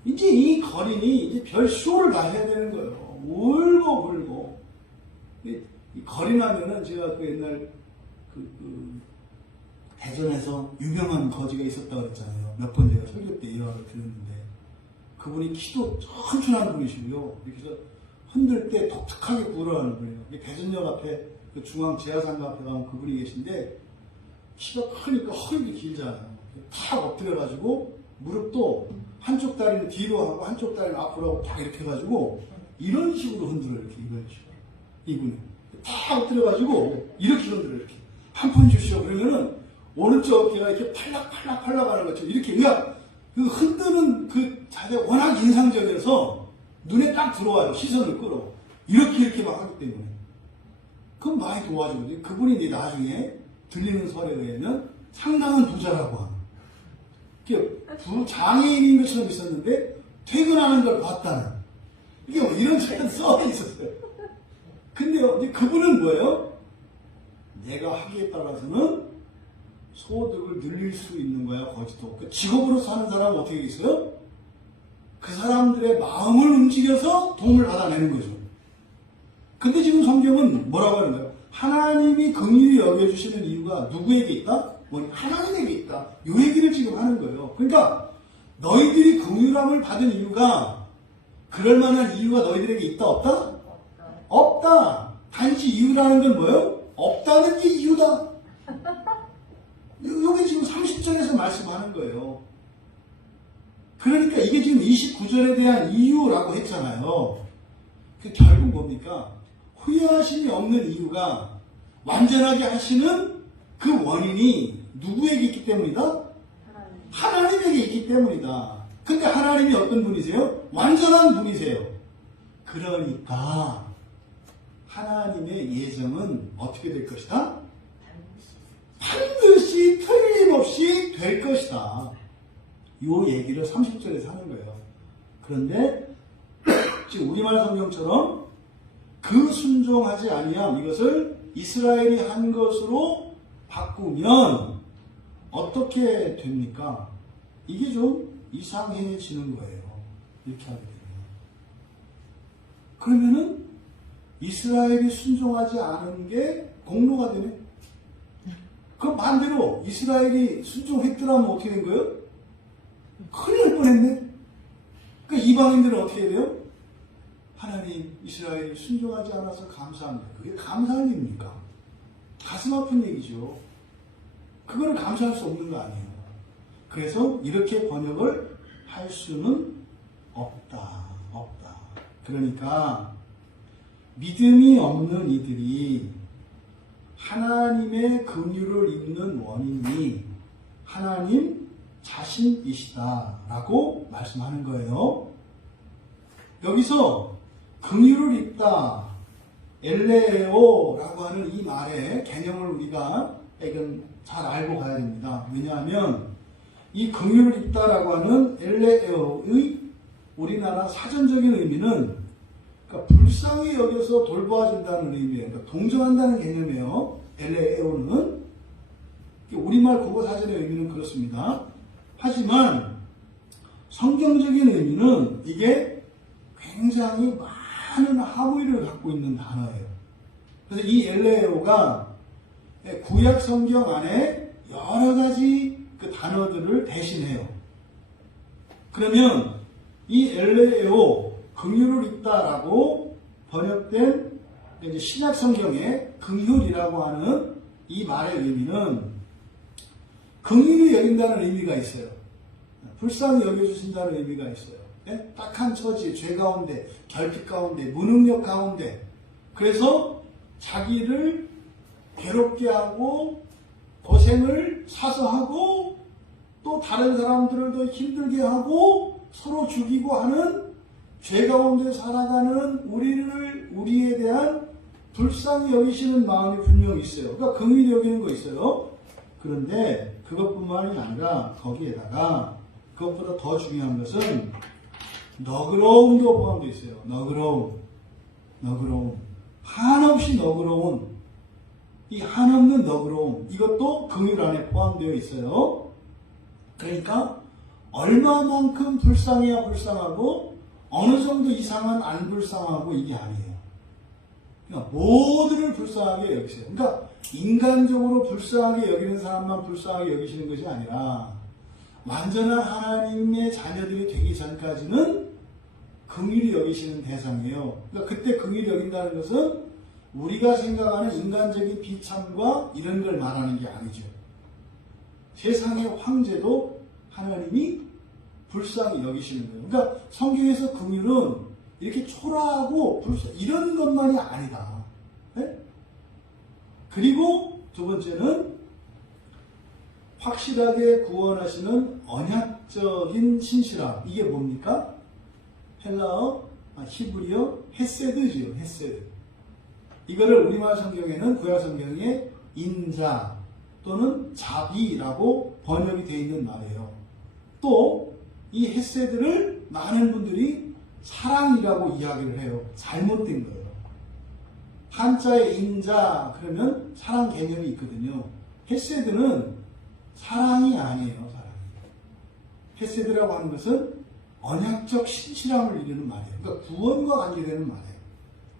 이제 이 거린이 이제 별 쇼를 다 해야 되는 거예요. 울고 불고. 이 거린하면은 제가 그 옛날 대전에서 유명한 거지가 있었다고 그랬잖아요. 몇 번 제가 설교 때 이야기를 들었는데 그분이 키도 천천한 분이시고요. 이렇게 해서 흔들 때 독특하게 구걸하는 분이에요. 대전역 앞에 그 중앙 지하상가 앞에 가면 그분이 계신데 키가 크니까 허리도 길잖아요. 탁 엎드려가지고 무릎도 한쪽 다리는 뒤로 하고 한쪽 다리는 앞으로 하고 딱 이렇게 해가지고 이런 식으로 흔들어요. 이렇게 이런 식으로. 이분은 탁 엎드려가지고 이렇게 흔들어요. 이렇게 한 푼 주시오. 그러면은 오른쪽 어깨가 이렇게 팔락팔락 하는 거죠. 이렇게 그러니까 그 흔드는 그 자세가 워낙 인상적이어서 눈에 딱 들어와요. 시선을 끌어. 이렇게 막 하기 때문에. 그럼 많이 도와주거든요. 그분이 이제 나중에 들리는 설에 의하면 상당한 부자라고 하는. 장애인인 것처럼 있었는데 퇴근하는 걸 봤다는. 이게 뭐 이런 책은 써 있었어요. 근데요, 이제 그분은 뭐예요? 내가 하기에 따라서는 소득을 늘릴 수 있는 거야, 거지도. 그 직업으로 사는 사람은 어떻게 있어요? 그 사람들의 마음을 움직여서 도움을 받아내는 거죠. 근데 지금 성경은 뭐라고 하는 거예요? 하나님이 긍휼히 여겨주시는 이유가 누구에게 있다? 하나님에게 있다. 이 얘기를 지금 하는 거예요. 그러니까 너희들이 긍휼함을 받은 이유가 그럴 만한 이유가 너희들에게 있다, 없다? 없다. 단지 이유라는 건 뭐예요? 없다는 게 이유다. 이게 지금 30절에서 말씀하는 거예요. 그러니까 이게 지금 29절에 대한 이유라고 했잖아요. 결국 뭡니까? 후회하심이 없는 이유가 완전하게 하시는 그 원인이 누구에게 있기 때문이다? 하나님에게 있기 때문이다. 근데 하나님이 어떤 분이세요? 완전한 분이세요. 그러니까 하나님의 예정은 어떻게 될 것이다? 반드시 틀림없이 될 것이다. 이 얘기를 30절에서 하는 거예요. 그런데 지금 우리말 성경처럼 그 순종하지 아니함 이것을 이스라엘이 한 것으로 바꾸면 어떻게 됩니까? 이게 좀 이상해지는 거예요. 이렇게 하게 되면. 그러면은 이스라엘이 순종하지 않은 게 공로가 되네. 그럼 반대로 이스라엘이 순종했더라면 어떻게 된 거예요? 큰일 날 뻔했네. 그러니까 이방인들은 어떻게 해야 돼요? 하나님, 이스라엘이 순종하지 않아서 감사합니다. 그게 감사할 일입니까? 가슴 아픈 얘기죠. 그거는 감사할 수 없는 거 아니에요. 그래서 이렇게 번역을 할 수는 없다. 그러니까 믿음이 없는 이들이 하나님의 긍휼을 입는 원인이 하나님 자신이시다라고 말씀하는 거예요. 여기서 긍휼을 입다, 엘레오라고 하는 이 말의 개념을 우리가 잘 알고 가야 됩니다. 왜냐하면 이 긍휼을 입다라고 하는 엘레오의 우리나라 사전적인 의미는 그러니까 불쌍히 여겨서 돌보아준다는 의미예요. 그러니까 동정한다는 개념이에요. 엘레오는 우리말 국어사전의 의미는 그렇습니다. 하지만 성경적인 의미는 이게 굉장히 많은 함의를 갖고 있는 단어예요. 그래서 이 엘레오가 구약 성경 안에 여러 가지 그 단어들을 대신해요. 그러면 이 엘레오 긍휼을 입다라고 번역된 이제 신약 성경의 긍휼이라고 하는 이 말의 의미는 긍휼히 여긴다는 의미가 있어요. 불쌍히 여겨주신다는 의미가 있어요. 딱한 처지, 죄 가운데, 결핍 가운데, 무능력 가운데 그래서 자기를 괴롭게 하고 고생을 사서 하고 또 다른 사람들을 더 힘들게 하고 서로 죽이고 하는 죄 가운데 살아가는 우리에 대한 불쌍히 여기시는 마음이 분명히 있어요. 그러니까 긍휼히 여기는 거 있어요. 그런데 그것뿐만이 아니라 거기에다가 그것보다 더 중요한 것은 너그러움도 포함되어 있어요. 너그러움. 한없이 너그러운 이 한없는 너그러움 이것도 긍휼 안에 포함되어 있어요. 그러니까 얼마만큼 불쌍해야 불쌍하고 어느 정도 이상은 안 불쌍하고 이게 아니에요. 그러니까 모두를 불쌍하게 여기세요. 그러니까 인간적으로 불쌍하게 여기는 사람만 불쌍하게 여기시는 것이 아니라 완전한 하나님의 자녀들이 되기 전까지는 긍휼히 여기시는 대상이에요. 그러니까 그때 긍휼히 여긴다는 것은 우리가 생각하는 인간적인 비참과 이런 걸 말하는 게 아니죠. 세상의 황제도 하나님이 불쌍히 여기시는 거예요. 그러니까 성경에서 긍휼은 이렇게 초라하고 이런 것만이 아니다. 네? 그리고 두 번째는 확실하게 구원하시는 언약적인 신실함. 이게 뭡니까? 헬라어, 히브리어 헤세드지요. 헤세드. 이거를 우리말 성경에는 구약 성경에 인자 또는 자비라고 번역이 되어 있는 말이에요. 또 이 헤세드를 많은 분들이 사랑이라고 이야기를 해요. 잘못된 거예요. 한자의 인자 그러면 사랑 개념이 있거든요. 헤세드는 사랑이 아니에요. 사랑이. 헤세드라고 하는 것은 언약적 신실함을 이루는 말이에요. 그러니까 구원과 관계되는 말이에요.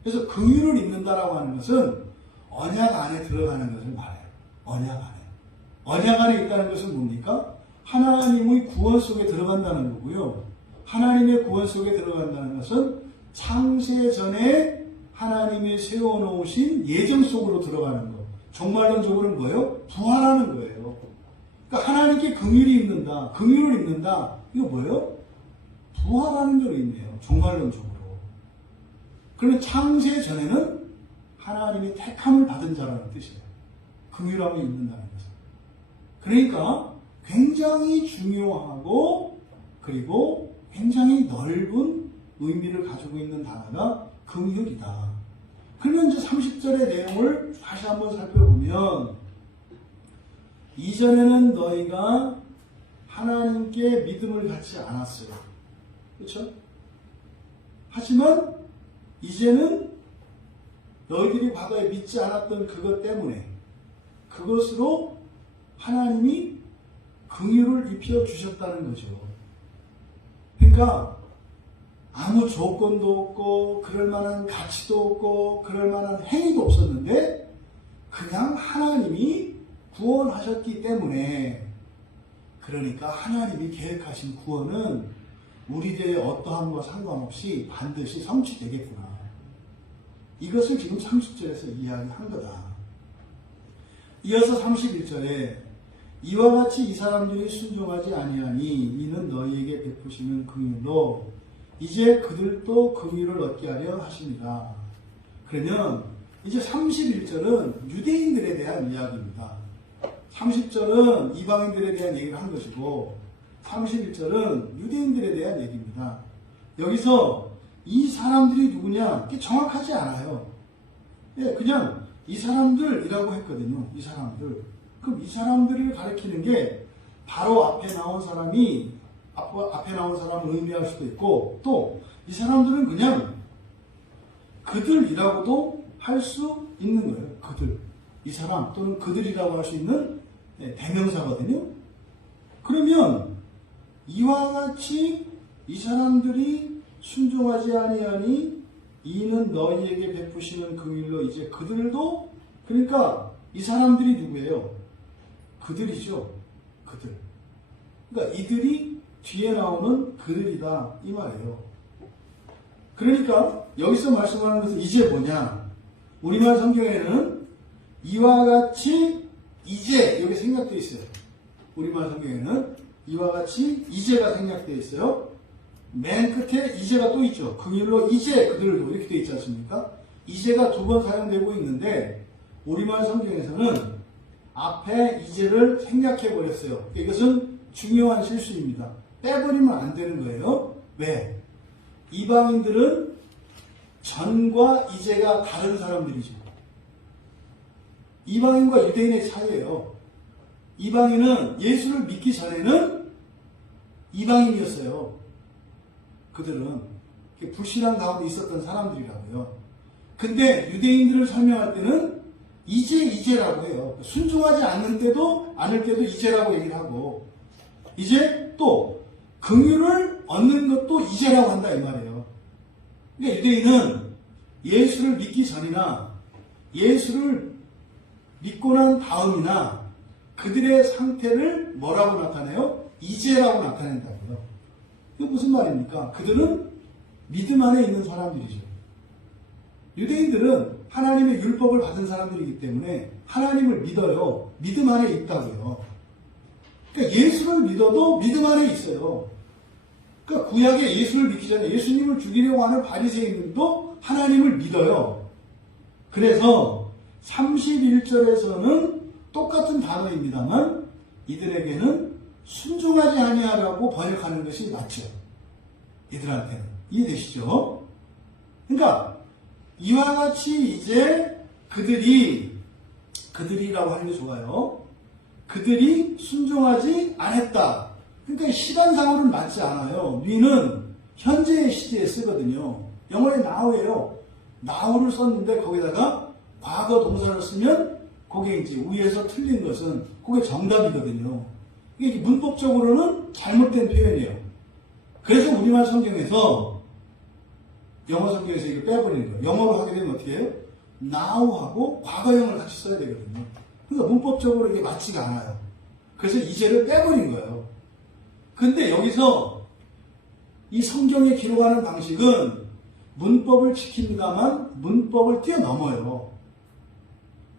그래서 긍휼을 입는다라고 하는 것은 언약 안에 들어가는 것을 말해요. 언약 안에. 언약 안에 있다는 것은 뭡니까? 하나님의 구원 속에 들어간다는 거고요. 하나님의 구원 속에 들어간다는 것은 창세 전에 하나님이 세워놓으신 예정 속으로 들어가는 것. 종말론적으로는 뭐예요? 부활하는 거예요. 그러니까 하나님께 긍휼이 있는다, 긍휼을 입는다. 이거 뭐예요? 부활하는 대로 있네요. 종말론적으로. 그러면 창세 전에는 하나님이 택함을 받은 자라는 뜻이에요. 긍휼함이 있는다는 것은. 그러니까 굉장히 중요하고 그리고 굉장히 넓은 의미를 가지고 있는 단어가 긍휼이다. 그러면 이제 30절의 내용을 다시 한번 살펴보면 이전에는 너희가 하나님께 믿음을 갖지 않았어요. 그렇죠? 하지만 이제는 너희들이 과거에 믿지 않았던 그것 때문에 그것으로 하나님이 긍휼을 입혀 주셨다는 거죠. 그러니까 아무 조건도 없고 그럴 만한 가치도 없고 그럴 만한 행위도 없었는데 그냥 하나님이 구원하셨기 때문에 그러니까 하나님이 계획하신 구원은 우리들의 어떠함과 상관없이 반드시 성취되겠구나. 이것을 지금 30절에서 이야기한 거다. 이어서 31절에 이와 같이 이 사람들이 순종하지 아니하니 이는 너희에게 베푸시는 긍휼로 이제 그들도 긍휼을 얻게 하려 하십니다. 그러면 이제 31절은 유대인들에 대한 이야기입니다. 30절은 이방인들에 대한 얘기를 한 것이고 31절은 유대인들에 대한 얘기입니다. 여기서 이 사람들이 누구냐? 그게 정확하지 않아요. 예, 그냥 이 사람들이라고 했거든요. 이 사람들. 그럼 이 사람들을 가리키는 게 바로 앞에 나온 사람이 앞에 나온 사람을 의미할 수도 있고 또 이 사람들은 그냥 그들이라고도 할 수 있는 거예요. 그들. 이 사람 또는 그들이라고 할 수 있는 대명사거든요. 그러면 이와 같이 이 사람들이 순종하지 아니하니 이는 너희에게 베푸시는 긍휼로 이제 그들도 그러니까 이 사람들이 누구예요? 그들이죠. 그들. 그러니까 이들이 뒤에 나오는 그들이다 이 말이에요. 그러니까 여기서 말씀하는 것은 이제 뭐냐? 우리말 성경에는 이와 같이 이제 여기 생략되어 있어요. 우리말 성경에는 이와 같이 이제가 생략되어 있어요. 맨 끝에 이제가 또 있죠. 긍휼로 이제 그들도 이렇게 되어 있지 않습니까? 이제가 두 번 사용되고 있는데 우리말 성경에서는 앞에 이제를 생략해 버렸어요. 이것은 중요한 실수입니다. 빼버리면 안 되는 거예요. 왜? 이방인들은 전과 이제가 다른 사람들이죠. 이방인과 유대인의 차이예요. 이방인은 예수를 믿기 전에는 이방인이었어요. 그들은 불신앙 가운데 있었던 사람들이라고요. 근데 유대인들을 설명할 때는 이제라고 해요. 순종하지 않을 때도 이제라고 얘기를 하고 이제 또 긍휼을 얻는 것도 이제라고 한다 이 말이에요. 그러니까 유대인은 예수를 믿기 전이나 예수를 믿고 난 다음이나 그들의 상태를 뭐라고 나타내요? 이제라고 나타낸다고요. 이게 무슨 말입니까? 그들은 믿음 안에 있는 사람들이죠. 유대인들은 하나님의 율법을 받은 사람들이기 때문에 하나님을 믿어요. 믿음 안에 있다고요. 그러니까 예수를 믿어도 믿음 안에 있어요. 그러니까 구약에 예수를 믿기 전에 예수님을 죽이려고 하는 바리새인들도 하나님을 믿어요. 그래서 31절에서는 똑같은 단어입니다만 이들에게는 순종하지 아니하라고 번역하는 것이 맞죠. 이들한테는. 이해되시죠? 그러니까 이와 같이 이제 그들이라고 하는 게 좋아요. 그들이 순종하지 않았다. 그러니까 시간상으로는 맞지 않아요. 니는 현재의 시제에 쓰거든요. 영어에 now예요. now를 썼는데 거기다가 과거 동사를 쓰면 그게 이제 위에서 틀린 것은 그게 정답이거든요. 이게 문법적으로는 잘못된 표현이에요. 그래서 우리말 성경에서 영어 성경에서 이거 빼버리는 거예요. 영어로 하게 되면 어떻게 해요? now하고 과거형을 같이 써야 되거든요. 그러니까 문법적으로 이게 맞지가 않아요. 그래서 이제를 빼버린 거예요. 근데 여기서 이 성경에 기록하는 방식은 문법을 지킵니다만 문법을 뛰어넘어요.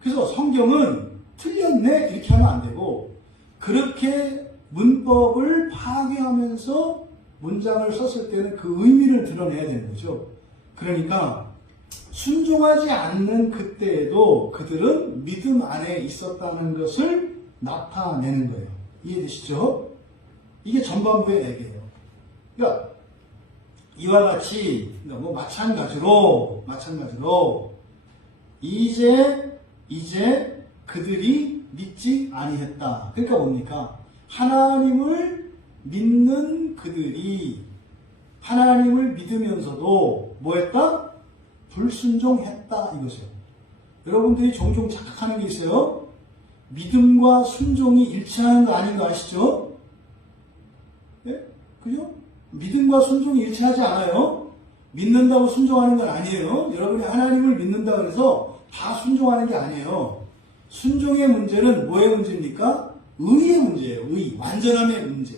그래서 성경은 틀렸네 이렇게 하면 안 되고 그렇게 문법을 파괴하면서 문장을 썼을 때는 그 의미를 드러내야 되는 거죠. 그러니까 순종하지 않는 그때에도 그들은 믿음 안에 있었다는 것을 나타내는 거예요. 이해되시죠? 이게 전반부의 얘기예요. 그러니까 이와 같이 뭐 마찬가지로 이제 그들이 믿지 아니했다. 그러니까 뭡니까? 하나님을 믿는 그들이 하나님을 믿으면서도 뭐했다? 불순종했다 이거죠. 여러분들이 종종 착각하는 게 있어요. 믿음과 순종이 일치하는 거 아닌 거 아시죠? 네? 그죠? 믿음과 순종이 일치하지 않아요. 믿는다고 순종하는 건 아니에요. 여러분이 하나님을 믿는다 그래서 다 순종하는 게 아니에요. 순종의 문제는 뭐의 문제입니까? 의의 문제예요. 의, 완전함의 문제.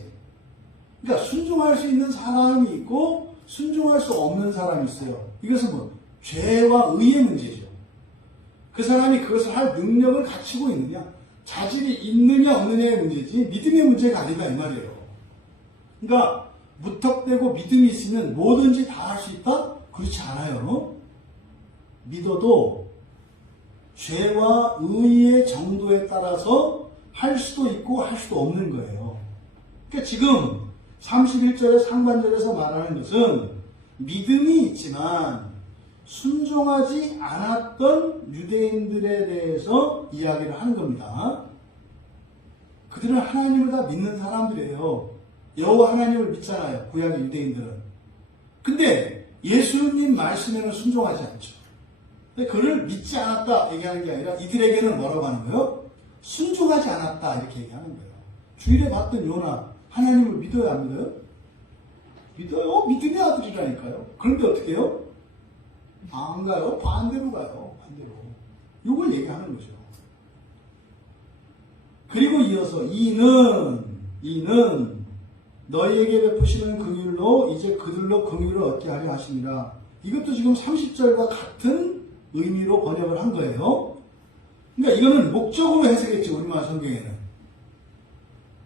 그러니까 순종할 수 있는 사람이 있고 순종할 수 없는 사람이 있어요. 이것은 뭐 죄와 의의 문제죠. 그 사람이 그것을 할 능력을 갖추고 있느냐, 자질이 있느냐 없느냐의 문제지 믿음의 문제가 아니다 이 말이에요. 그러니까 무턱대고 믿음이 있으면 뭐든지 다 할 수 있다? 그렇지 않아요. 믿어도 죄와 의의 정도에 따라서 할 수도 있고 할 수도 없는 거예요. 그러니까 지금 31절의 상반절에서 말하는 것은 믿음이 있지만 순종하지 않았던 유대인들에 대해서 이야기를 하는 겁니다. 그들은 하나님을 다 믿는 사람들이에요. 여호와 하나님을 믿잖아요. 구약의 유대인들은. 근데 예수님 말씀에는 순종하지 않죠. 근데 그를 믿지 않았다 얘기하는 게 아니라 이들에게는 뭐라고 하는 거예요? 순종하지 않았다 이렇게 얘기하는 거예요. 주일에 봤던 요나 하나님을 믿어요 안 믿어요? 믿어요. 믿음의 아들이라니까요. 그런데 어떻게 해요? 안 가요. 반대로 가요. 반대로. 이걸 얘기하는 거죠. 그리고 이어서 이는 너희에게 베푸시는 긍휼로 이제 그들로 긍휼을 얻게 하려 하심이라. 이것도 지금 30절과 같은 의미로 번역을 한 거예요. 그러니까 이거는 목적으로 해석했죠. 우리말 성경에는.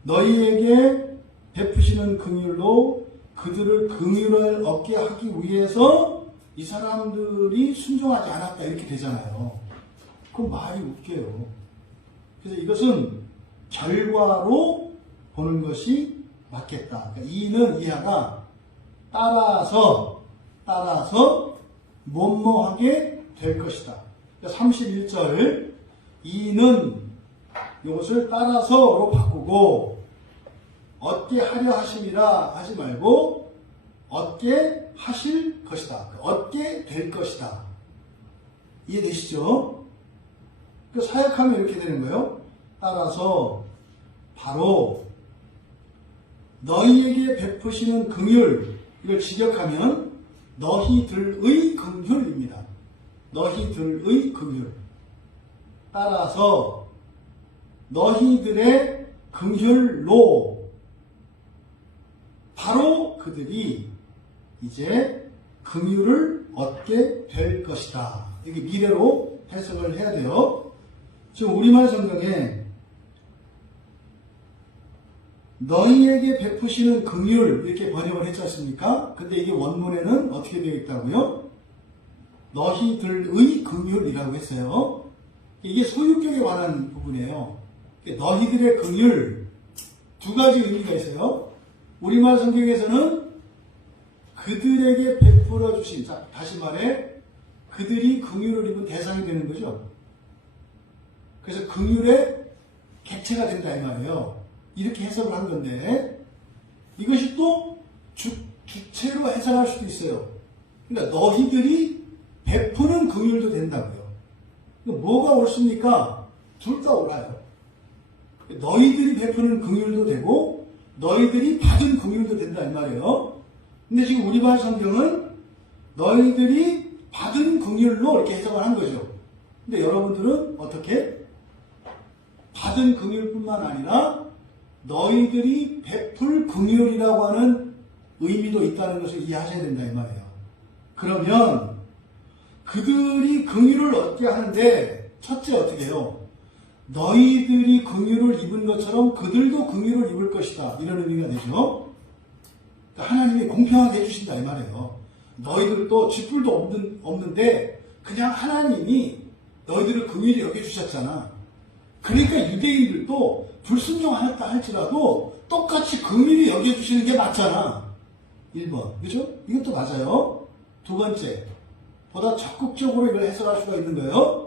너희에게 베푸시는 긍휼로 그들을 긍휼을 얻게 하기 위해서 이 사람들이 순종하지 않았다 이렇게 되잖아요. 그럼 말이 웃겨요. 그래서 이것은 결과로 보는 것이 맞겠다. 그러니까 이는 이하가 따라서 뭐뭐하게 될 것이다. 그러니까 31절 이는 이것을 따라서로 바꾸고 얻게 하려 하심이라 하지 말고 얻게 하실 것이다. 얻게 될 것이다. 이해되시죠? 그 사역하면 이렇게 되는 거예요. 따라서 바로 너희에게 베푸시는 긍휼, 이걸 직역하면 너희들의 긍휼입니다. 너희들의 긍휼. 따라서 너희들의 긍휼로 바로 그들이 이제 긍휼을 얻게 될 것이다. 이게 미래로 해석을 해야 돼요. 지금 우리말 성경에 너희에게 베푸시는 긍휼 이렇게 번역을 했지 않습니까? 근데 이게 원문에는 어떻게 되어 있다고요? 너희들의 긍휼이라고 했어요. 이게 소유격에 관한 부분이에요. 너희들의 긍휼 두 가지 의미가 있어요. 우리말 성경에서는 그들에게 베풀어 주신, 자, 다시 말해 그들이 긍휼을 입은 대상이 되는 거죠. 그래서 긍휼의 객체가 된다 이 말이에요. 이렇게 해석을 한 건데 이것이 또 주체로 해석할 수도 있어요. 그러니까 너희들이 베푸는 긍휼도 된다고요. 뭐가 옳습니까? 둘 다 옳아요. 너희들이 베푸는 긍휼도 되고 너희들이 받은 긍휼도 된다 이 말이에요. 근데 지금 우리말 성경은 너희들이 받은 긍휼로 이렇게 해석을 한 거죠. 근데 여러분들은 어떻게? 받은 긍휼뿐만 아니라 너희들이 베풀 긍휼이라고 하는 의미도 있다는 것을 이해하셔야 된다 이 말이에요. 그러면 그들이 긍휼을 얻게 하는데 첫째 어떻게 해요? 너희들이 긍휼을 입은 것처럼 그들도 긍휼을 입을 것이다. 이런 의미가 되죠. 그러니까 하나님이 공평하게 해주신다 이 말이에요. 너희들도 쥐뿔도 없는데 그냥 하나님이 너희들을 긍휼히 여겨주셨잖아. 그러니까 유대인들도 불순종하였다 할지라도 똑같이 긍휼히 여겨주시는 게 맞잖아. 1번. 그죠? 이것도 맞아요. 두 번째. 보다 적극적으로 이걸 해석할 수가 있는 거예요.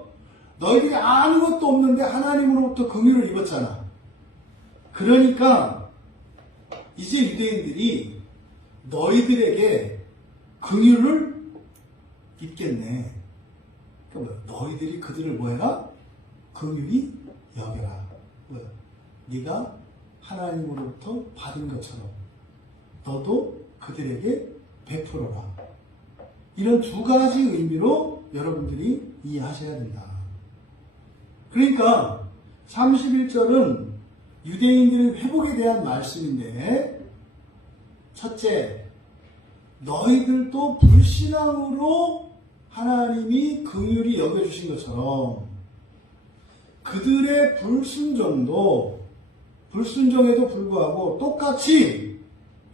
너희들이 아무것도 없는데 하나님으로부터 긍휼을 입었잖아. 그러니까 이제 유대인들이 너희들에게 긍휼을 입겠네. 그러니까 너희들이 그들을 뭐해라? 긍휼히 여겨라. 뭐야? 네가 하나님으로부터 받은 것처럼 너도 그들에게 베풀어라. 이런 두 가지 의미로 여러분들이 이해하셔야 된다. 그러니까 31절은 유대인들의 회복에 대한 말씀인데 첫째, 너희들도 불신앙으로 하나님이 긍휼히 여겨주신 것처럼 그들의 불순종에도 불구하고 똑같이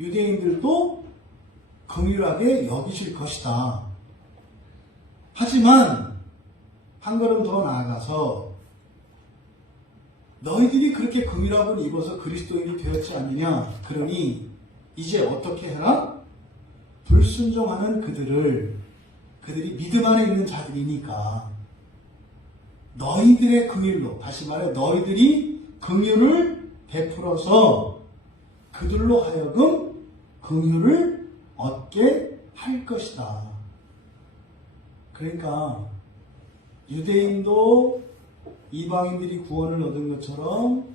유대인들도 긍휼하게 여기실 것이다. 하지만 한 걸음 더 나아가서 너희들이 그렇게 긍휼함을 입어서 그리스도인이 되었지 않느냐? 그러니 이제 어떻게 해라? 불순종하는 그들이 믿음 안에 있는 자들이니까 너희들의 긍휼로, 다시 말해 너희들이 긍휼을 베풀어서 그들로 하여금 긍휼을 얻게 할 것이다. 그러니까 유대인도 이방인들이 구원을 얻은 것처럼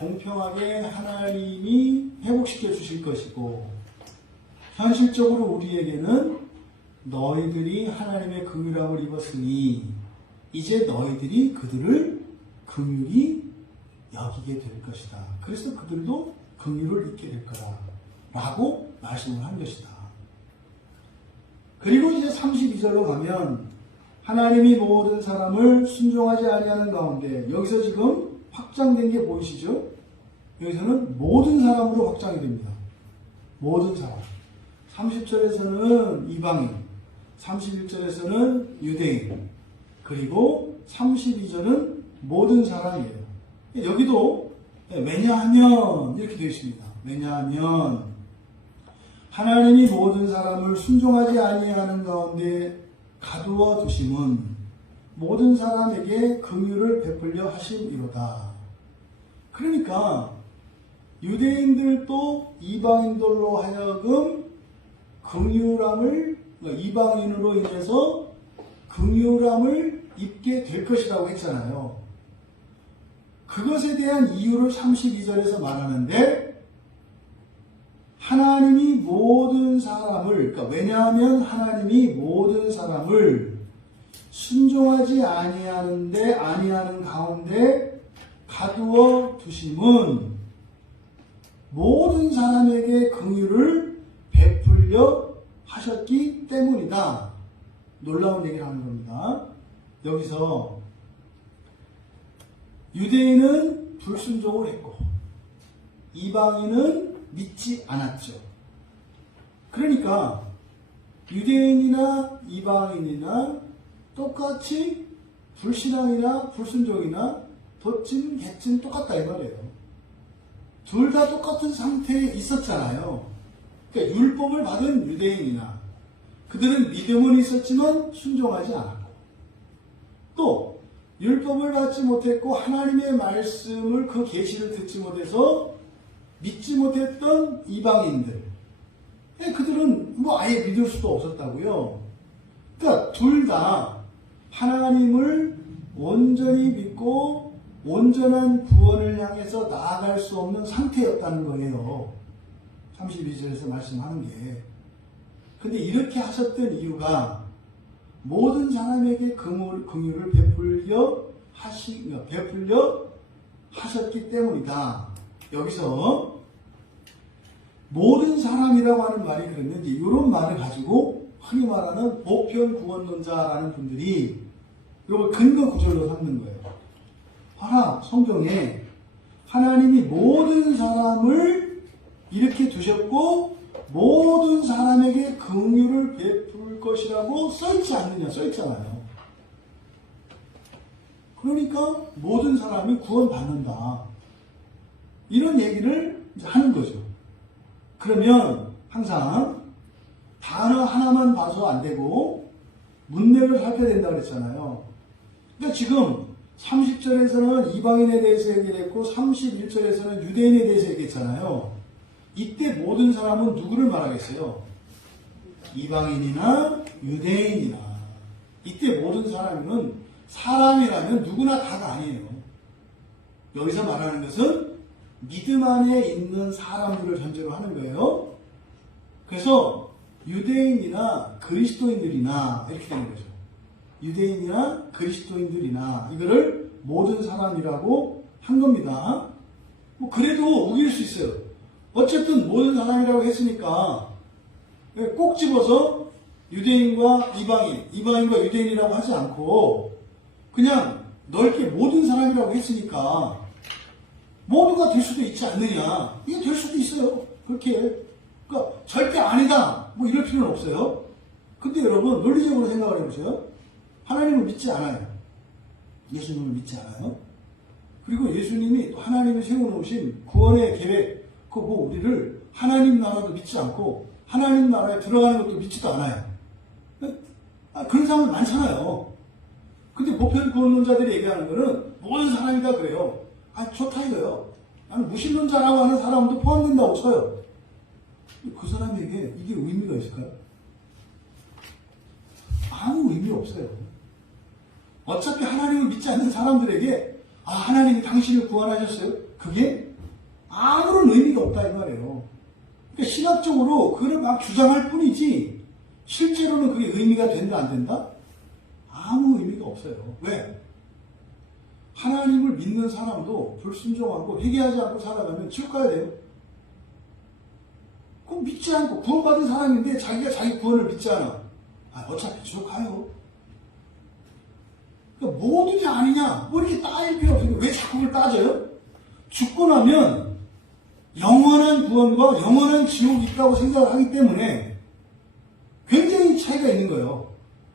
공평하게 하나님이 회복시켜 주실 것이고 현실적으로 우리에게는 너희들이 하나님의 긍휼함을 입었으니 이제 너희들이 그들을 긍휼히 여기게 될 것이다. 그래서 그들도 긍휼을 입게 될 거다. 라고 말씀을 한 것이다. 그리고 이제 32절로 가면 하나님이 모든 사람을 순종하지 아니하는 가운데 여기서 지금 확장된 게 보이시죠? 여기서는 모든 사람으로 확장이 됩니다. 모든 사람. 30절에서는 이방인, 31절에서는 유대인, 그리고 32절은 모든 사람이에요. 여기도 왜냐하면 이렇게 되어 있습니다. 왜냐하면 하나님이 모든 사람을 순종하지 아니하는 가운데 가두어 두심은 모든 사람에게 긍휼을 베풀려 하심이로다. 그러니까 유대인들도 이방인들로 하여금 긍휼함을, 이방인으로 인해서 긍휼함을 입게 될 것이라고 했잖아요. 그것에 대한 이유를 32절에서 말하는데 하나님이 모든 사람을, 그러니까 왜냐하면 하나님이 모든 사람을 순종하지 아니하는 가운데 가두어 두심은 모든 사람에게 긍휼을 베풀려 하셨기 때문이다. 놀라운 얘기를 하는 겁니다. 여기서 유대인은 불순종을 했고 이방인은 믿지 않았죠. 그러니까 유대인이나 이방인이나 똑같이 불신앙이나 불순종이나 덧진 개진 똑같다 이 말이에요. 둘 다 똑같은 상태에 있었잖아요. 그러니까 율법을 받은 유대인이나 그들은 믿음은 있었지만 순종하지 않았고 또 율법을 받지 못했고 하나님의 말씀을 그 계시를 듣지 못해서 믿지 못했던 이방인들, 그들은 뭐 아예 믿을 수도 없었다고요. 그러니까 둘 다 하나님을 온전히 믿고 온전한 구원을 향해서 나아갈 수 없는 상태였다는 거예요. 32절에서 말씀하는 게. 근데 이렇게 하셨던 이유가 모든 사람에게 긍휼을 베풀려 하셨기 때문이다. 여기서 모든 사람이라고 하는 말이 그러면 이제 이런 말을 가지고 흔히 말하는 보편 구원론자라는 분들이 이걸 근거 구절로 삼는 거예요. 봐라, 성경에 하나님이 모든 사람을 이렇게 두셨고 모든 사람에게 긍휼을 베풀 것이라고 써있지 않느냐, 써있잖아요. 그러니까 모든 사람이 구원받는다. 이런 얘기를 이제 하는 거죠. 그러면 항상 단어 하나만 봐서 안 되고 문맥을 살펴야 된다고 그랬잖아요. 그러니까 지금 30절에서는 이방인에 대해서 얘기를 했고 31절에서는 유대인에 대해서 얘기했잖아요. 이때 모든 사람은 누구를 말하겠어요? 이방인이나 유대인이나. 이때 모든 사람이라면 누구나 다가 아니에요. 여기서 말하는 것은 믿음 안에 있는 사람들을 전제로 하는 거예요. 그래서 유대인이나 그리스도인들이나 이렇게 되는 거죠. 유대인이나 그리스도인들이나 이거를 모든 사람이라고 한 겁니다. 뭐 그래도 우길 수 있어요. 어쨌든 모든 사람이라고 했으니까 꼭 집어서 유대인과 이방인과 유대인이라고 하지 않고 그냥 넓게 모든 사람이라고 했으니까 모두가 될 수도 있지 않느냐. 이게 될 수도 있어요. 그렇게. 그러니까 절대 아니다. 뭐 이럴 필요는 없어요. 근데 여러분 논리적으로 생각을 해보세요. 하나님을 믿지 않아요. 예수님을 믿지 않아요. 그리고 예수님이 또 하나님이 세워놓으신 구원의 계획, 그거 우리를 하나님 나라도 믿지 않고 하나님 나라에 들어가는 것도 믿지도 않아요. 그런 사람이 많잖아요. 근데 보편 구원론자들이 얘기하는 거는 모든 사람이다 그래요. 좋다 이거요. 무신론자라고 하는 사람도 포함된다고 쳐요. 그 사람에게 이게 의미가 있을까요? 아무 의미 없어요. 어차피 하나님을 믿지 않는 사람들에게 하나님이 당신을 구원하셨어요? 그게 아무런 의미가 없다 이 말이에요. 그러니까 신학적으로 그걸 막 주장할 뿐이지 실제로는 그게 의미가 된다 안 된다? 아무 의미가 없어요. 왜? 하나님을 믿는 사람도 불순종하고 회개하지 않고 살아가면 지옥 가야 돼요. 그럼 믿지 않고 구원받은 사람인데 자기가 자기 구원을 믿지 않아. 어차피 지옥 가요. 그러니까 모든이 아니냐 뭐 이렇게 따질 필요 없어요. 왜 자꾸 그걸 따져요? 죽고 나면 영원한 구원과 영원한 지옥이 있다고 생각을 하기 때문에 굉장히 차이가 있는 거예요.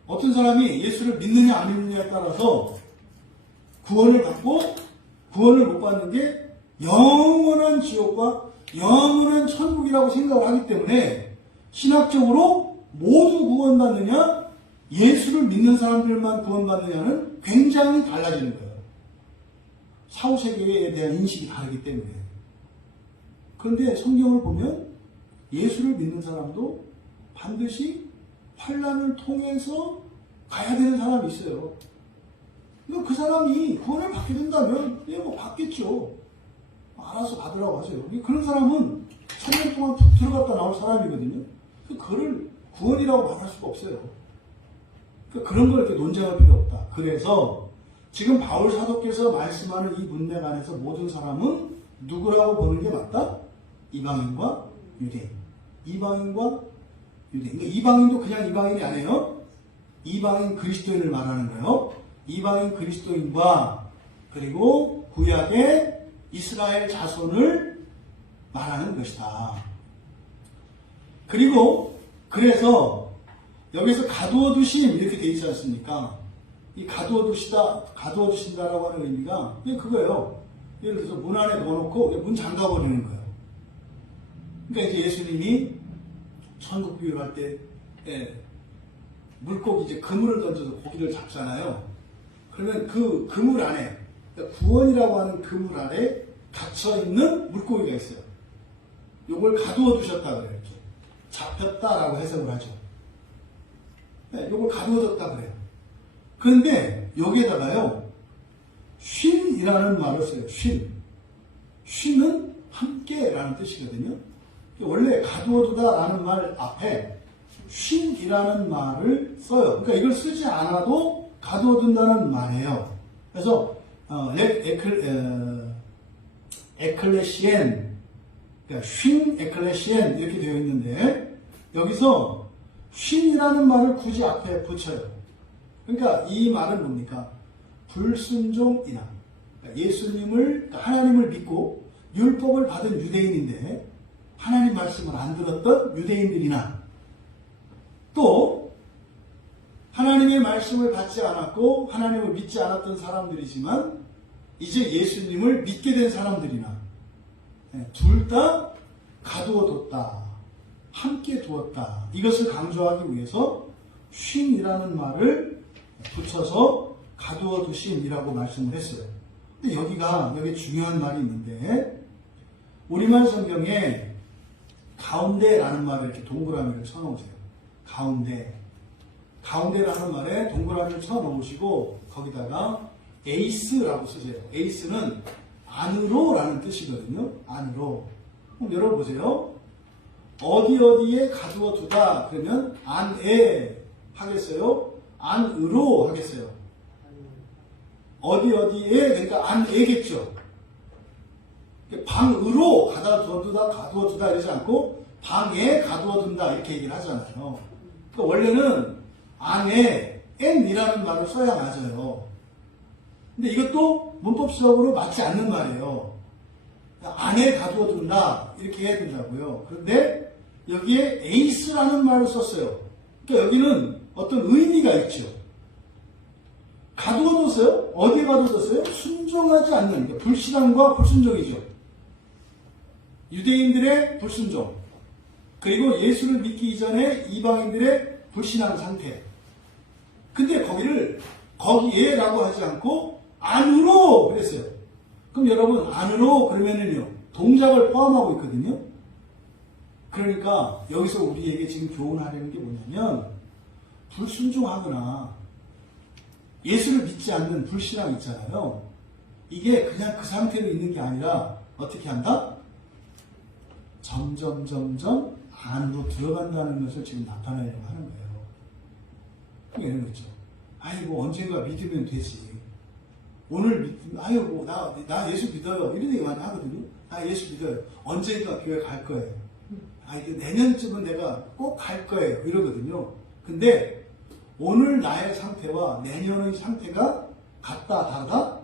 어떤 사람이 예수를 믿느냐 안 믿느냐에 따라서 구원을 받고 구원을 못 받는 게 영원한 지옥과 영원한 천국이라고 생각을 하기 때문에 신학적으로 모두 구원받느냐 예수를 믿는 사람들만 구원받느냐는 굉장히 달라지는 거예요. 사후세계에 대한 인식이 다르기 때문에. 그런데 성경을 보면 예수를 믿는 사람도 반드시 환난을 통해서 가야 되는 사람이 있어요. 그 사람이 구원을 받게 된다면 뭐 받겠죠. 알아서 받으라고 하세요. 그런 사람은 3년 동안 푹 들어갔다 나올 사람이거든요. 그거를 구원이라고 말할 수가 없어요. 그런 걸 이렇게 논쟁할 필요 없다. 그래서 지금 바울 사도께서 말씀하는 이 문맥 안에서 모든 사람은 누구라고 보는 게 맞다? 이방인과 유대인. 이방인과 유대인. 그러니까 이방인도 그냥 이방인이 아니에요. 이방인 그리스도인을 말하는 거예요. 이방인 그리스도인과 그리고 구약의 이스라엘 자손을 말하는 것이다. 그리고 그래서 여기서 가두어 두심 이렇게 돼 있지 않습니까? 이 가두어 두신다라고 하는 의미가 그거예요. 예를 들어서 문 안에 넣어놓고 문 잠가 버리는 거예요. 그러니까 이제 예수님이 천국 비유할 때 물고기 이제 그물을 던져서 고기를 잡잖아요. 그러면 그 그물 안에 그러니까 구원이라고 하는 그물 안에 갇혀 있는 물고기가 있어요. 요걸 가두어 두셨다 그래요. 이렇게. 잡혔다라고 해석을 하죠. 요걸 가두어졌다 그래요. 그런데 여기에다가요, 쉰 쉰이라는 말을 써요. 쉰은 함께라는 뜻이거든요. 원래 가두어두다라는 말 앞에 쉰이라는 말을 써요. 그러니까 이걸 쓰지 않아도 가두어둔다는 말이에요. 그래서 에클레시엔, 그러니까 쉰 에클레시엔 이렇게 되어 있는데 여기서 쉰이라는 말을 굳이 앞에 붙여요. 그러니까 이 말은 뭡니까? 불순종이나 그러니까 예수님을, 그러니까 하나님을 믿고 율법을 받은 유대인인데 하나님 말씀을 안 들었던 유대인들이나 또 하나님의 말씀을 받지 않았고 하나님을 믿지 않았던 사람들이지만 이제 예수님을 믿게 된 사람들이나 둘 다 가두어뒀다, 함께 두었다, 이것을 강조하기 위해서 쉰이라는 말을 붙여서 가두어두신이라고 말씀을 했어요. 근데 여기 중요한 말이 있는데 우리말 성경에 가운데라는 말을 이렇게 동그라미를 쳐놓으세요. 가운데라는 말에 동그라미를 쳐놓으시고 거기다가 에이스라고 쓰세요. 에이스는 안으로라는 뜻이거든요. 안으로. 그럼 여러분 보세요. 어디에 가두어 두다 그러면 안에 하겠어요? 안으로 하겠어요? 어디에 그러니까 안에겠죠. 방으로 가두어 두다 이러지 않고 방에 가두어 둔다 이렇게 얘기를 하잖아요. 그러니까 원래는 안에 n이라는 말을 써야 맞아요. 근데 이것도 문법적으로 맞지 않는 말이에요. 안에 가두어 둔다 이렇게 해야 된다고요. 그런데 여기에 에이스라는 말을 썼어요. 그러니까 여기는 어떤 의미가 있죠. 가두어뒀어요? 어디에 가두어뒀어요? 순종하지 않는, 그러니까 불신앙과 불순종이죠. 유대인들의 불순종, 그리고 예수를 믿기 이전에 이방인들의 불신앙 상태. 근데 거기에라고 하지 않고 안으로 그랬어요. 그럼 여러분 안으로 그러면은요 동작을 포함하고 있거든요. 그러니까 여기서 우리에게 지금 교훈하려는 게 뭐냐면 불순종하거나 예수를 믿지 않는 불신앙 있잖아요. 이게 그냥 그 상태로 있는 게 아니라 어떻게 한다? 점점 안으로 들어간다는 것을 지금 나타내려고 하는 거예요. 이런 거죠. 아이고 언젠가 믿으면 되지. 오늘 아이고 나 예수 믿어요. 이런 얘기 많이 하거든요. 나 예수 믿어요. 언젠가 교회 갈 거예요. 이게 내년쯤은 내가 꼭 갈 거예요. 이러거든요. 근데 오늘 나의 상태와 내년의 상태가 같다, 다르다?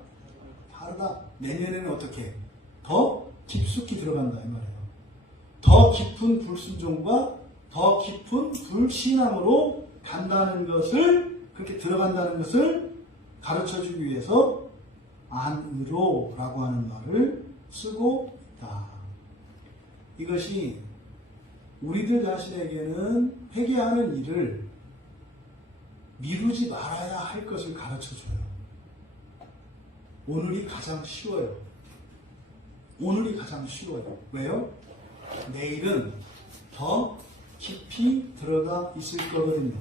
다르다. 내년에는 어떻게? 더 깊숙이 들어간다 이 말이에요. 더 깊은 불순종과 더 깊은 불신앙으로 간다는 것을, 그렇게 들어간다는 것을 가르쳐주기 위해서 안으로라고 하는 말을 쓰고 있다. 이것이 우리들 자신에게는 회개하는 일을 미루지 말아야 할 것을 가르쳐줘요. 오늘이 가장 쉬워요. 왜요? 내일은 더 깊이 들어가 있을 거거든요.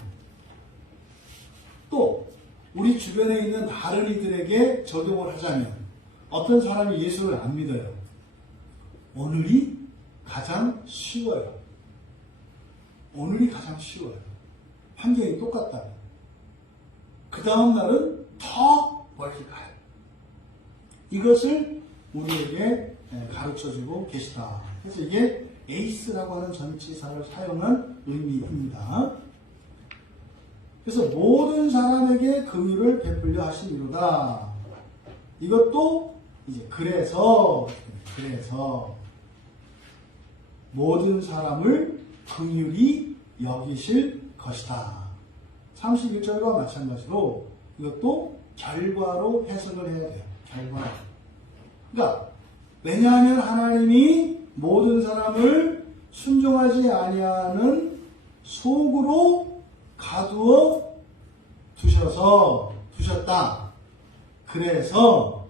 또 우리 주변에 있는 다른 이들에게 적용을 하자면 어떤 사람이 예수를 안 믿어요. 오늘이 가장 쉬워요. 환경이 똑같다. 그 다음 날은 더 멀리 가요. 이것을 우리에게 가르쳐주고 계시다. 그래서 이게 에이스라고 하는 전치사를 사용한 의미입니다. 그래서 모든 사람에게 긍휼을 베풀려 하시니로다. 이것도 이제 그래서 모든 사람을 긍휼히 여기실 것이다. 31절과 마찬가지로 이것도 결과로 해석을 해야 돼요. 결과. 그러니까 왜냐하면 하나님이 모든 사람을 순종하지 아니하는 속으로 가두어 두셨다. 그래서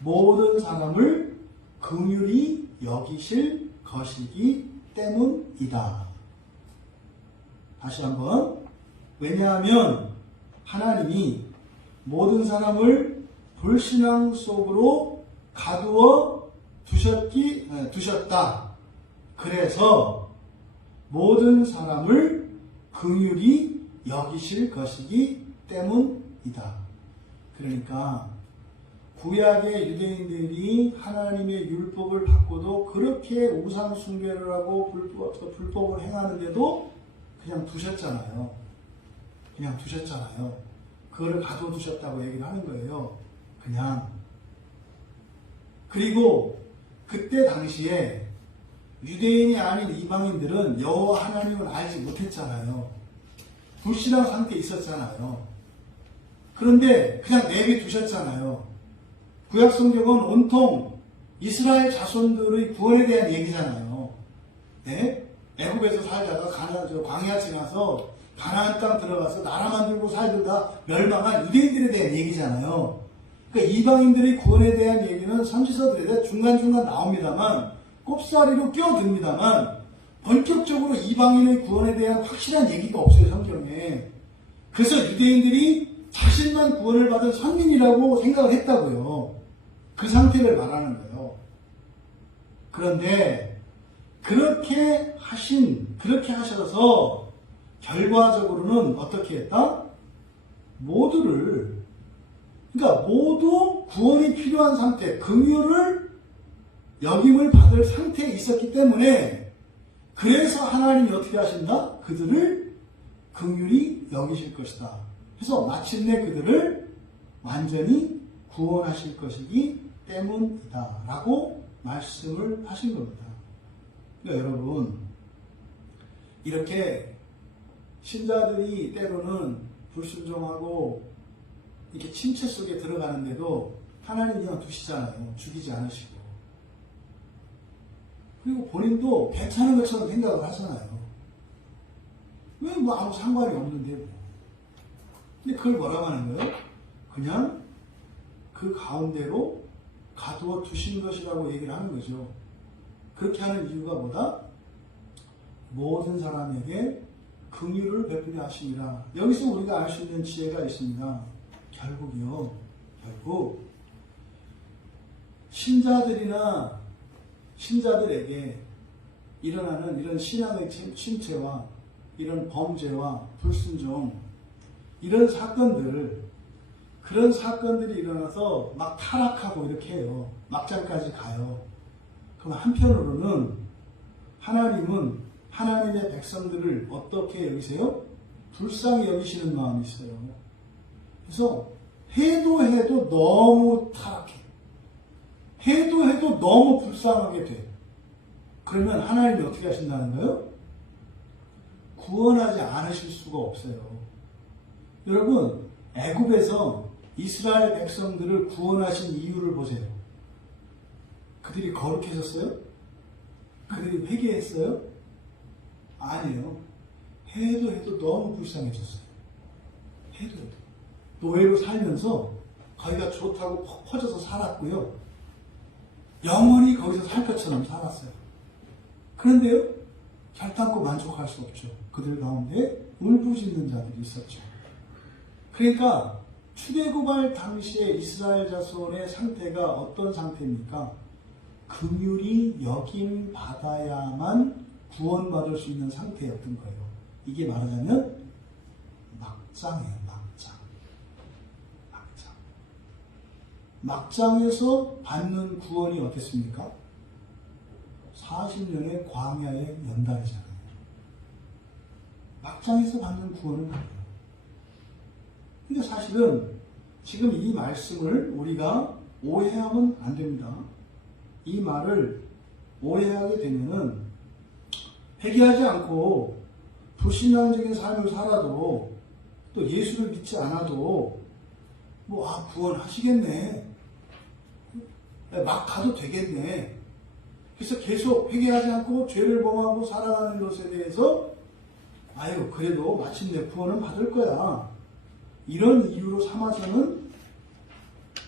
모든 사람을 긍휼히 여기실 것이기 때문이다. 다시 한번. 왜냐하면 하나님이 모든 사람을 불신앙 속으로 가두어 두셨다. 그래서 모든 사람을 긍휼히 여기실 것이기 때문이다. 그러니까 구약의 유대인들이 하나님의 율법을 받고도 그렇게 우상 숭배를 하고 불법을 행하는데도 그냥 두셨잖아요. 그냥 두셨잖아요. 그거를 가둬두셨다고 얘기를 하는 거예요. 그냥. 그리고 그때 당시에 유대인이 아닌 이방인들은 여호와 하나님을 알지 못했잖아요. 불신앙 상태에 있었잖아요. 그런데 그냥 내비두셨잖아요. 구약 성경은 온통 이스라엘 자손들의 구원에 대한 얘기잖아요. 네? 애굽에서 살다가 광야 지나서 가나안 땅 들어가서 나라 만들고 살다가 멸망한 유대인들에 대한 얘기잖아요. 그러니까 이방인들의 구원에 대한 얘기는 선지서들에 중간중간 나옵니다만 꼽사리로 끼어듭니다만 본격적으로 이방인의 구원에 대한 확실한 얘기가 없어요, 성경에. 그래서 유대인들이 자신만 구원을 받은 선민이라고 생각을 했다고요. 그 상태를 말하는 거예요. 그런데 그렇게 하셔서 결과적으로는 어떻게 했다? 모두 구원이 필요한 상태, 긍휼을 여김을 받을 상태에 있었기 때문에 그래서 하나님이 어떻게 하신다? 그들을 긍휼히 여기실 것이다. 그래서 마침내 그들을 완전히 구원하실 것이기 때문이다 라고 말씀을 하신 겁니다. 그러니까 여러분, 이렇게 신자들이 때로는 불순종하고 이렇게 침체 속에 들어가는데도 하나님 그냥 두시잖아요. 죽이지 않으시고. 그리고 본인도 괜찮은 것처럼 생각을 하잖아요. 왜 뭐 아무 상관이 없는데 뭐. 근데 그걸 뭐라고 하는 거예요? 그냥 그 가운데로 가두어 두신 것이라고 얘기를 하는 거죠. 그렇게 하는 이유가 뭐다? 모든 사람에게 긍휼을 베푸려 하심이라. 여기서 우리가 알 수 있는 지혜가 있습니다. 결국 신자들에게 일어나는 이런 신앙의 침체와 이런 범죄와 불순종, 이런 그런 사건들이 일어나서 막 타락하고 이렇게 해요. 막장까지 가요. 그럼 한편으로는 하나님은 하나님의 백성들을 어떻게 여기세요? 불쌍히 여기시는 마음이 있어요. 그래서 해도 너무 타락해. 해도 너무 불쌍하게 돼. 그러면 하나님이 어떻게 하신다는 거예요? 구원하지 않으실 수가 없어요. 여러분, 애굽에서 이스라엘 백성들을 구원하신 이유를 보세요. 그들이 거룩해졌어요? 그들이 회개했어요? 아니에요. 해도 너무 불쌍해졌어요. 해도. 노예로 살면서 거기가 좋다고 퍼져서 살았고요. 영원히 거기서 살 것처럼 살았어요. 그런데요, 결단코 만족할 수 없죠. 그들 가운데 울부짖는 자들이 있었죠. 그러니까 출애굽할 당시에 이스라엘 자손의 상태가 어떤 상태입니까? 긍휼히 여김 받아야만 구원받을 수 있는 상태였던 거예요. 이게 말하자면 막장이에요. 막장에서 받는 구원이 어땠습니까? 40년의 광야의 연단이잖아요. 막장에서 받는 구원은 아니에요. 근데 사실은 지금 이 말씀을 우리가 오해하면 안 됩니다. 이 말을 오해하게 되면은 회개하지 않고 불신앙적인 삶을 살아도 또 예수를 믿지 않아도 구원하시겠네. 막 가도 되겠네. 그래서 계속 회개하지 않고 죄를 범하고 살아가는 것에 대해서 그래도 마침내 구원은 받을 거야. 이런 이유로 삼아서는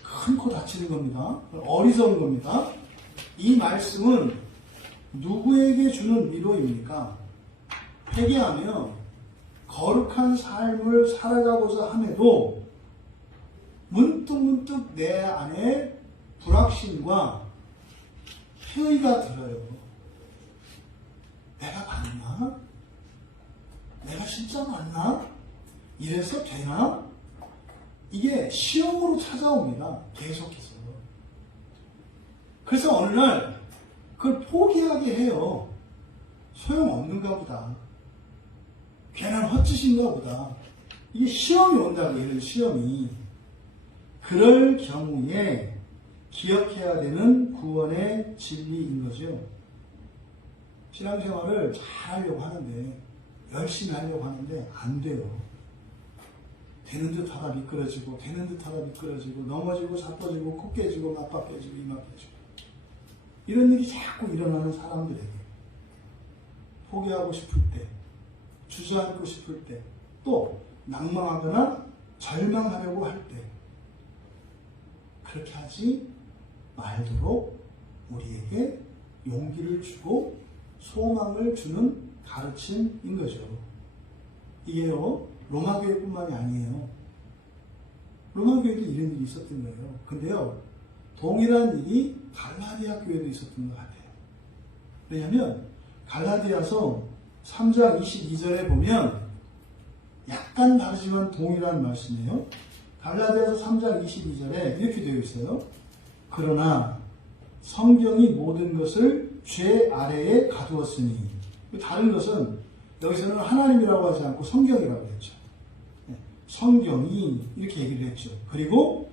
큰 코 다치는 겁니다. 어리석은 겁니다. 이 말씀은 누구에게 주는 위로입니까? 회개하며 거룩한 삶을 살아가고자 함에도 문득문득 내 안에 불확신과 회의가 들어요. 내가 맞나? 내가 진짜 맞나? 이래서 되나? 이게 시험으로 찾아옵니다. 계속해서. 그래서 어느 날 그걸 포기하게 해요. 소용없는가 보다. 괜한 헛짓인가 보다. 이게 시험이 온다고 해요. 시험이. 그럴 경우에 기억해야 되는 구원의 진리인 거죠. 신앙생활을 잘 하려고 하는데, 열심히 하려고 하는데 안 돼요. 되는 듯 하다 미끄러지고, 되는 듯 하다 미끄러지고, 넘어지고, 자빠지고, 코 깨지고, 맞박 깨지고, 이막 깨지고. 이런 일이 자꾸 일어나는 사람들에게 포기하고 싶을 때, 주저앉고 싶을 때, 또 낭망하거나 절망하려고 할 때, 그렇게 하지 말도록 우리에게 용기를 주고 소망을 주는 가르침인 거죠. 이게요, 로마교회뿐만이 아니에요. 로마교회도 이런 일이 있었던 거예요. 근데요, 동일한 일이 갈라디아 교회도 있었던 것 같아요. 왜냐하면 갈라디아서 3장 22절에 보면 약간 다르지만 동일한 말씀이에요. 갈라디아서 3장 22절에 이렇게 되어 있어요. 그러나 성경이 모든 것을 죄 아래에 가두었으니, 다른 것은 여기서는 하나님이라고 하지 않고 성경이라고 했죠. 성경이 이렇게 얘기를 했죠. 그리고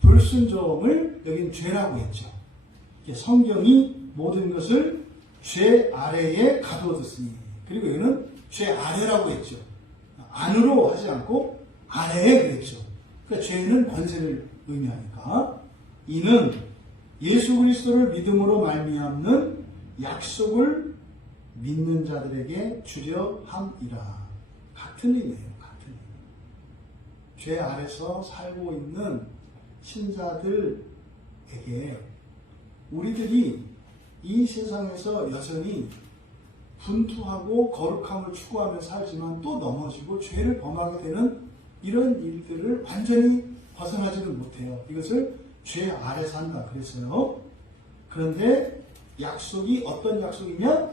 불순종을 여긴 죄라고 했죠. 성경이 모든 것을 죄 아래에 가두었으니, 그리고 여기는 죄 아래라고 했죠. 안으로 하지 않고 아래에 그랬죠. 그러니까 죄는 권세를 의미하니까. 이는 예수 그리스도를 믿음으로 말미암는 약속을 믿는 자들에게 주려 함이라. 같은 의미예요. 같은 의미. 죄 아래서 살고 있는 신자들에게 우리들이 이 세상에서 여전히 분투하고 거룩함을 추구하며 살지만 또 넘어지고 죄를 범하게 되는 이런 일들을 완전히 벗어나지는 못해요. 이것을 죄 아래 산다 그랬어요. 그런데 약속이 어떤 약속이냐?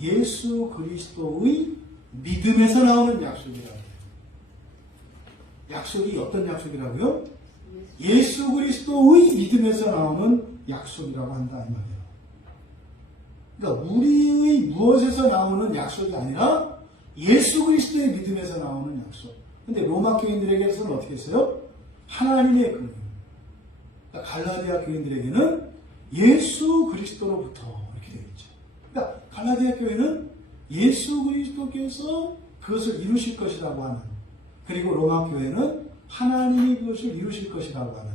예수 그리스도의 믿음에서 나오는 약속이라고 해요. 약속이 어떤 약속이라고요? 예수 그리스도의 믿음에서 나오는 약속이라고 한다 이 말이에요. 그러니까 우리의 무엇에서 나오는 약속이 아니라 예수 그리스도의 믿음에서 나오는 약속. 근데 로마 교인들에게서는 어떻게 했어요? 하나님의 그. 그러니까 갈라디아 교인들에게는 예수 그리스도로부터 이렇게 되어 있죠. 그러니까 갈라디아 교회는 예수 그리스도께서 그것을 이루실 것이라고 하는, 그리고 로마 교회는 하나님이 그것을 이루실 것이라고 하는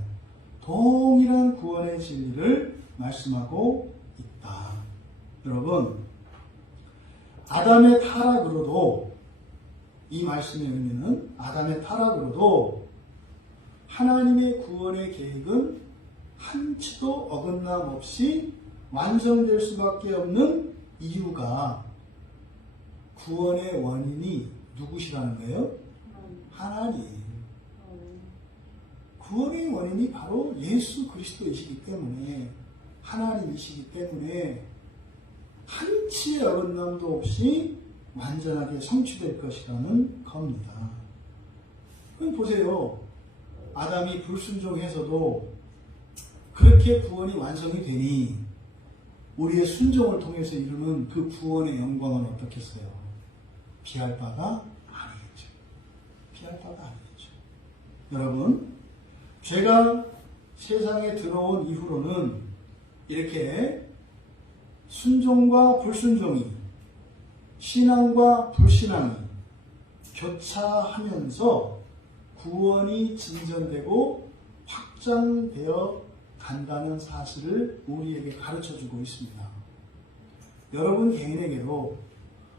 동일한 구원의 진리를 말씀하고 있다. 여러분, 아담의 타락으로도, 이 말씀의 의미는 아담의 타락으로도 하나님의 구원의 계획은 한치도 어긋남 없이 완성될 수밖에 없는 이유가, 구원의 원인이 누구시라는 거예요? 하나님. 구원의 원인이 바로 예수 그리스도이시기 때문에, 하나님이시기 때문에 한치의 어긋남도 없이 완전하게 성취될 것이라는 겁니다. 그럼 보세요. 아담이 불순종해서도 그렇게 구원이 완성이 되니 우리의 순종을 통해서 이루는 그 구원의 영광은 어떻겠어요? 비할 바가 아니겠죠. 비할 바가 아니겠죠. 여러분, 죄가 세상에 들어온 이후로는 이렇게 순종과 불순종이, 신앙과 불신앙이 교차하면서 구원이 진전되고 확장되어 간다는 사실을 우리에게 가르쳐주고 있습니다. 여러분 개인에게도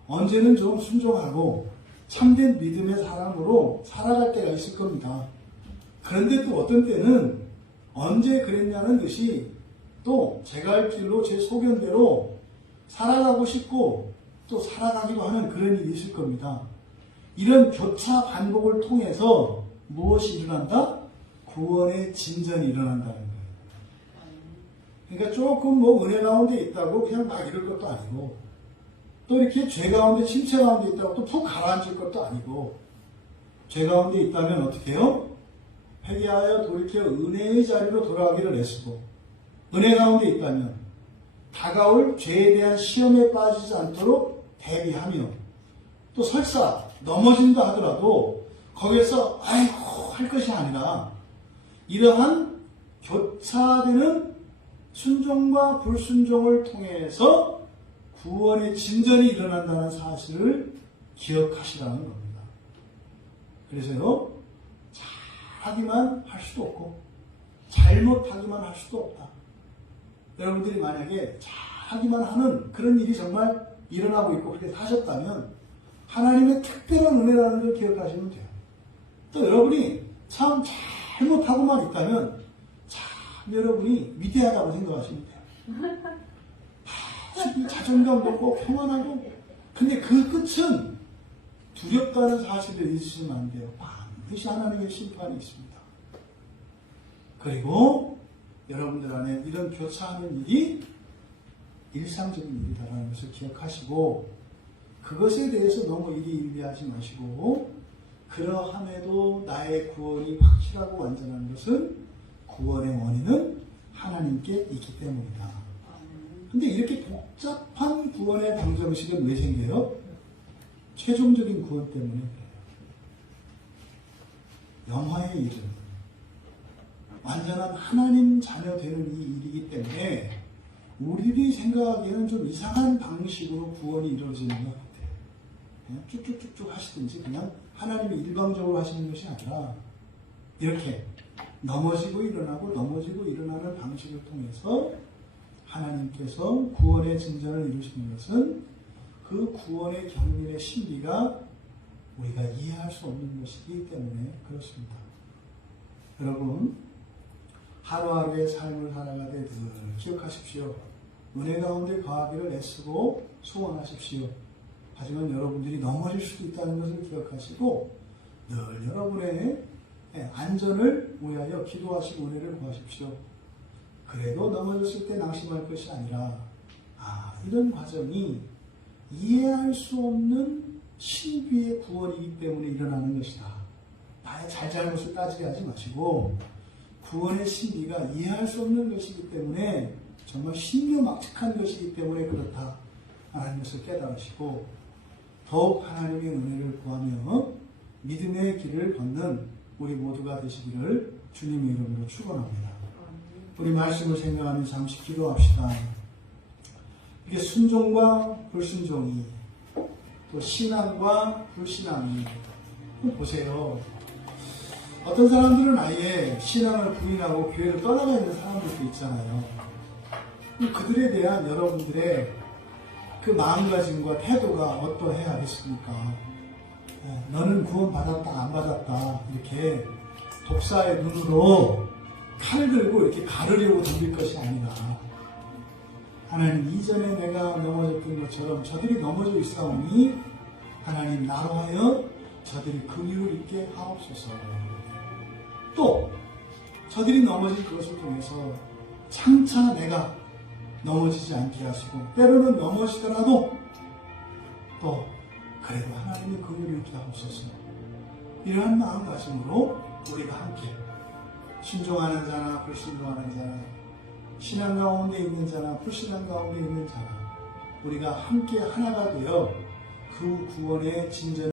언제는 좀 순종하고 참된 믿음의 사람으로 살아갈 때가 있을 겁니다. 그런데 또 어떤 때는 언제 그랬냐는 듯이 또 제가 할 길로 제 소견대로 살아가고 싶고 또 살아가기도 하는 그런 일이 있을 겁니다. 이런 교차 반복을 통해서 무엇이 일어난다? 구원의 진전이 일어난다는 거예요. 그러니까 조금 뭐 은혜 가운데 있다고 그냥 막 이럴 것도 아니고, 또 이렇게 죄 가운데, 침체 가운데 있다고 또 푹 가라앉을 것도 아니고, 죄 가운데 있다면 어떻게 해요? 회개하여 돌이켜 은혜의 자리로 돌아가기를 애쓰고, 은혜 가운데 있다면 다가올 죄에 대한 시험에 빠지지 않도록 대비하며, 또 설사 넘어진다 하더라도 거기에서 아이고 할 것이 아니라 이러한 교차되는 순종과 불순종을 통해서 구원의 진전이 일어난다는 사실을 기억하시라는 겁니다. 그래서요, 잘하기만 할 수도 없고 잘못하기만 할 수도 없다. 여러분들이 만약에 잘하기만 하는 그런 일이 정말 일어나고 있고 그렇게 사셨다면 하나님의 특별한 은혜라는 걸 기억하시면 돼요. 또 여러분이 참 잘못하고만 있다면 참 여러분이 위대하다고 생각하시면 돼요. 자존감 높고 평안하고, 근데 그 끝은 두렵다는 사실을 잊으시면 안 돼요. 반드시 하나님의 심판이 있습니다. 그리고 여러분들 안에 이런 교차하는 일이 일상적인 일이다라는 것을 기억하시고, 그것에 대해서 너무 일희일비하지 마시고, 그러함에도 나의 구원이 확실하고 완전한 것은 구원의 원인은 하나님께 있기 때문이다. 근데 이렇게 복잡한 구원의 방정식은 왜 생겨요? 최종적인 구원 때문에 그래요. 영화의 일은 완전한 하나님 자녀 되는 이 일이기 때문에 우리들이 생각하기에는 좀 이상한 방식으로 구원이 이루어지는 것 같아요. 그냥 쭉쭉쭉쭉 하시든지 그냥 하나님이 일방적으로 하시는 것이 아니라 이렇게 넘어지고 일어나고 넘어지고 일어나는 방식을 통해서 하나님께서 구원의 진전을 이루시는 것은 그 구원의 경륜의 신비가 우리가 이해할 수 없는 것이기 때문에 그렇습니다. 여러분, 하루하루의 삶을 살아가되 늘 기억하십시오. 은혜 가운데 거하기를 애쓰고 소원하십시오. 하지만 여러분들이 넘어질 수도 있다는 것을 기억하시고 늘 여러분의 안전을 위하여 기도하시고 은혜를 구하십시오. 그래도 넘어졌을 때 낙심할 것이 아니라 이런 과정이 이해할 수 없는 신비의 구원이기 때문에 일어나는 것이다. 나의 잘잘못을 따지게 하지 마시고 구원의 신비가 이해할 수 없는 것이기 때문에 정말 신묘막측한 것이기 때문에 그렇다 하는 것을 깨달으시고 더욱 하나님의 은혜를 구하며 믿음의 길을 걷는 우리 모두가 되시기를 주님의 이름으로 축원합니다. 우리 말씀을 생각하며 잠시 기도합시다. 이게 순종과 불순종이 또 신앙과 불신앙이 보세요. 어떤 사람들은 아예 신앙을 부인하고 교회를 떠나가 있는 사람들도 있잖아요. 그들에 대한 여러분들의 그 마음가짐과 태도가 어떠해야 하겠습니까? 너는 구원 받았다 안 받았다 이렇게 독사의 눈으로 칼을 들고 이렇게 가르려고 덤빌 것이 아니라 하나님 이전에 내가 넘어졌던 것처럼 저들이 넘어져 있사오니 하나님 나로 하여 저들이 긍휼을 있게 하옵소서. 또 저들이 넘어진 그것을 통해서 장차 내가 넘어지지 않게 하시고 때로는 넘어지더라도 또 그래도 하나님의 긍휼을 있게 하옵소서. 이러한 마음가짐으로 우리가 함께 순종하는 자나 불순종하는 자나 신앙 가운데 있는 자나 불신앙 가운데 있는 자나 우리가 함께 하나가 되어 그 구원의 진전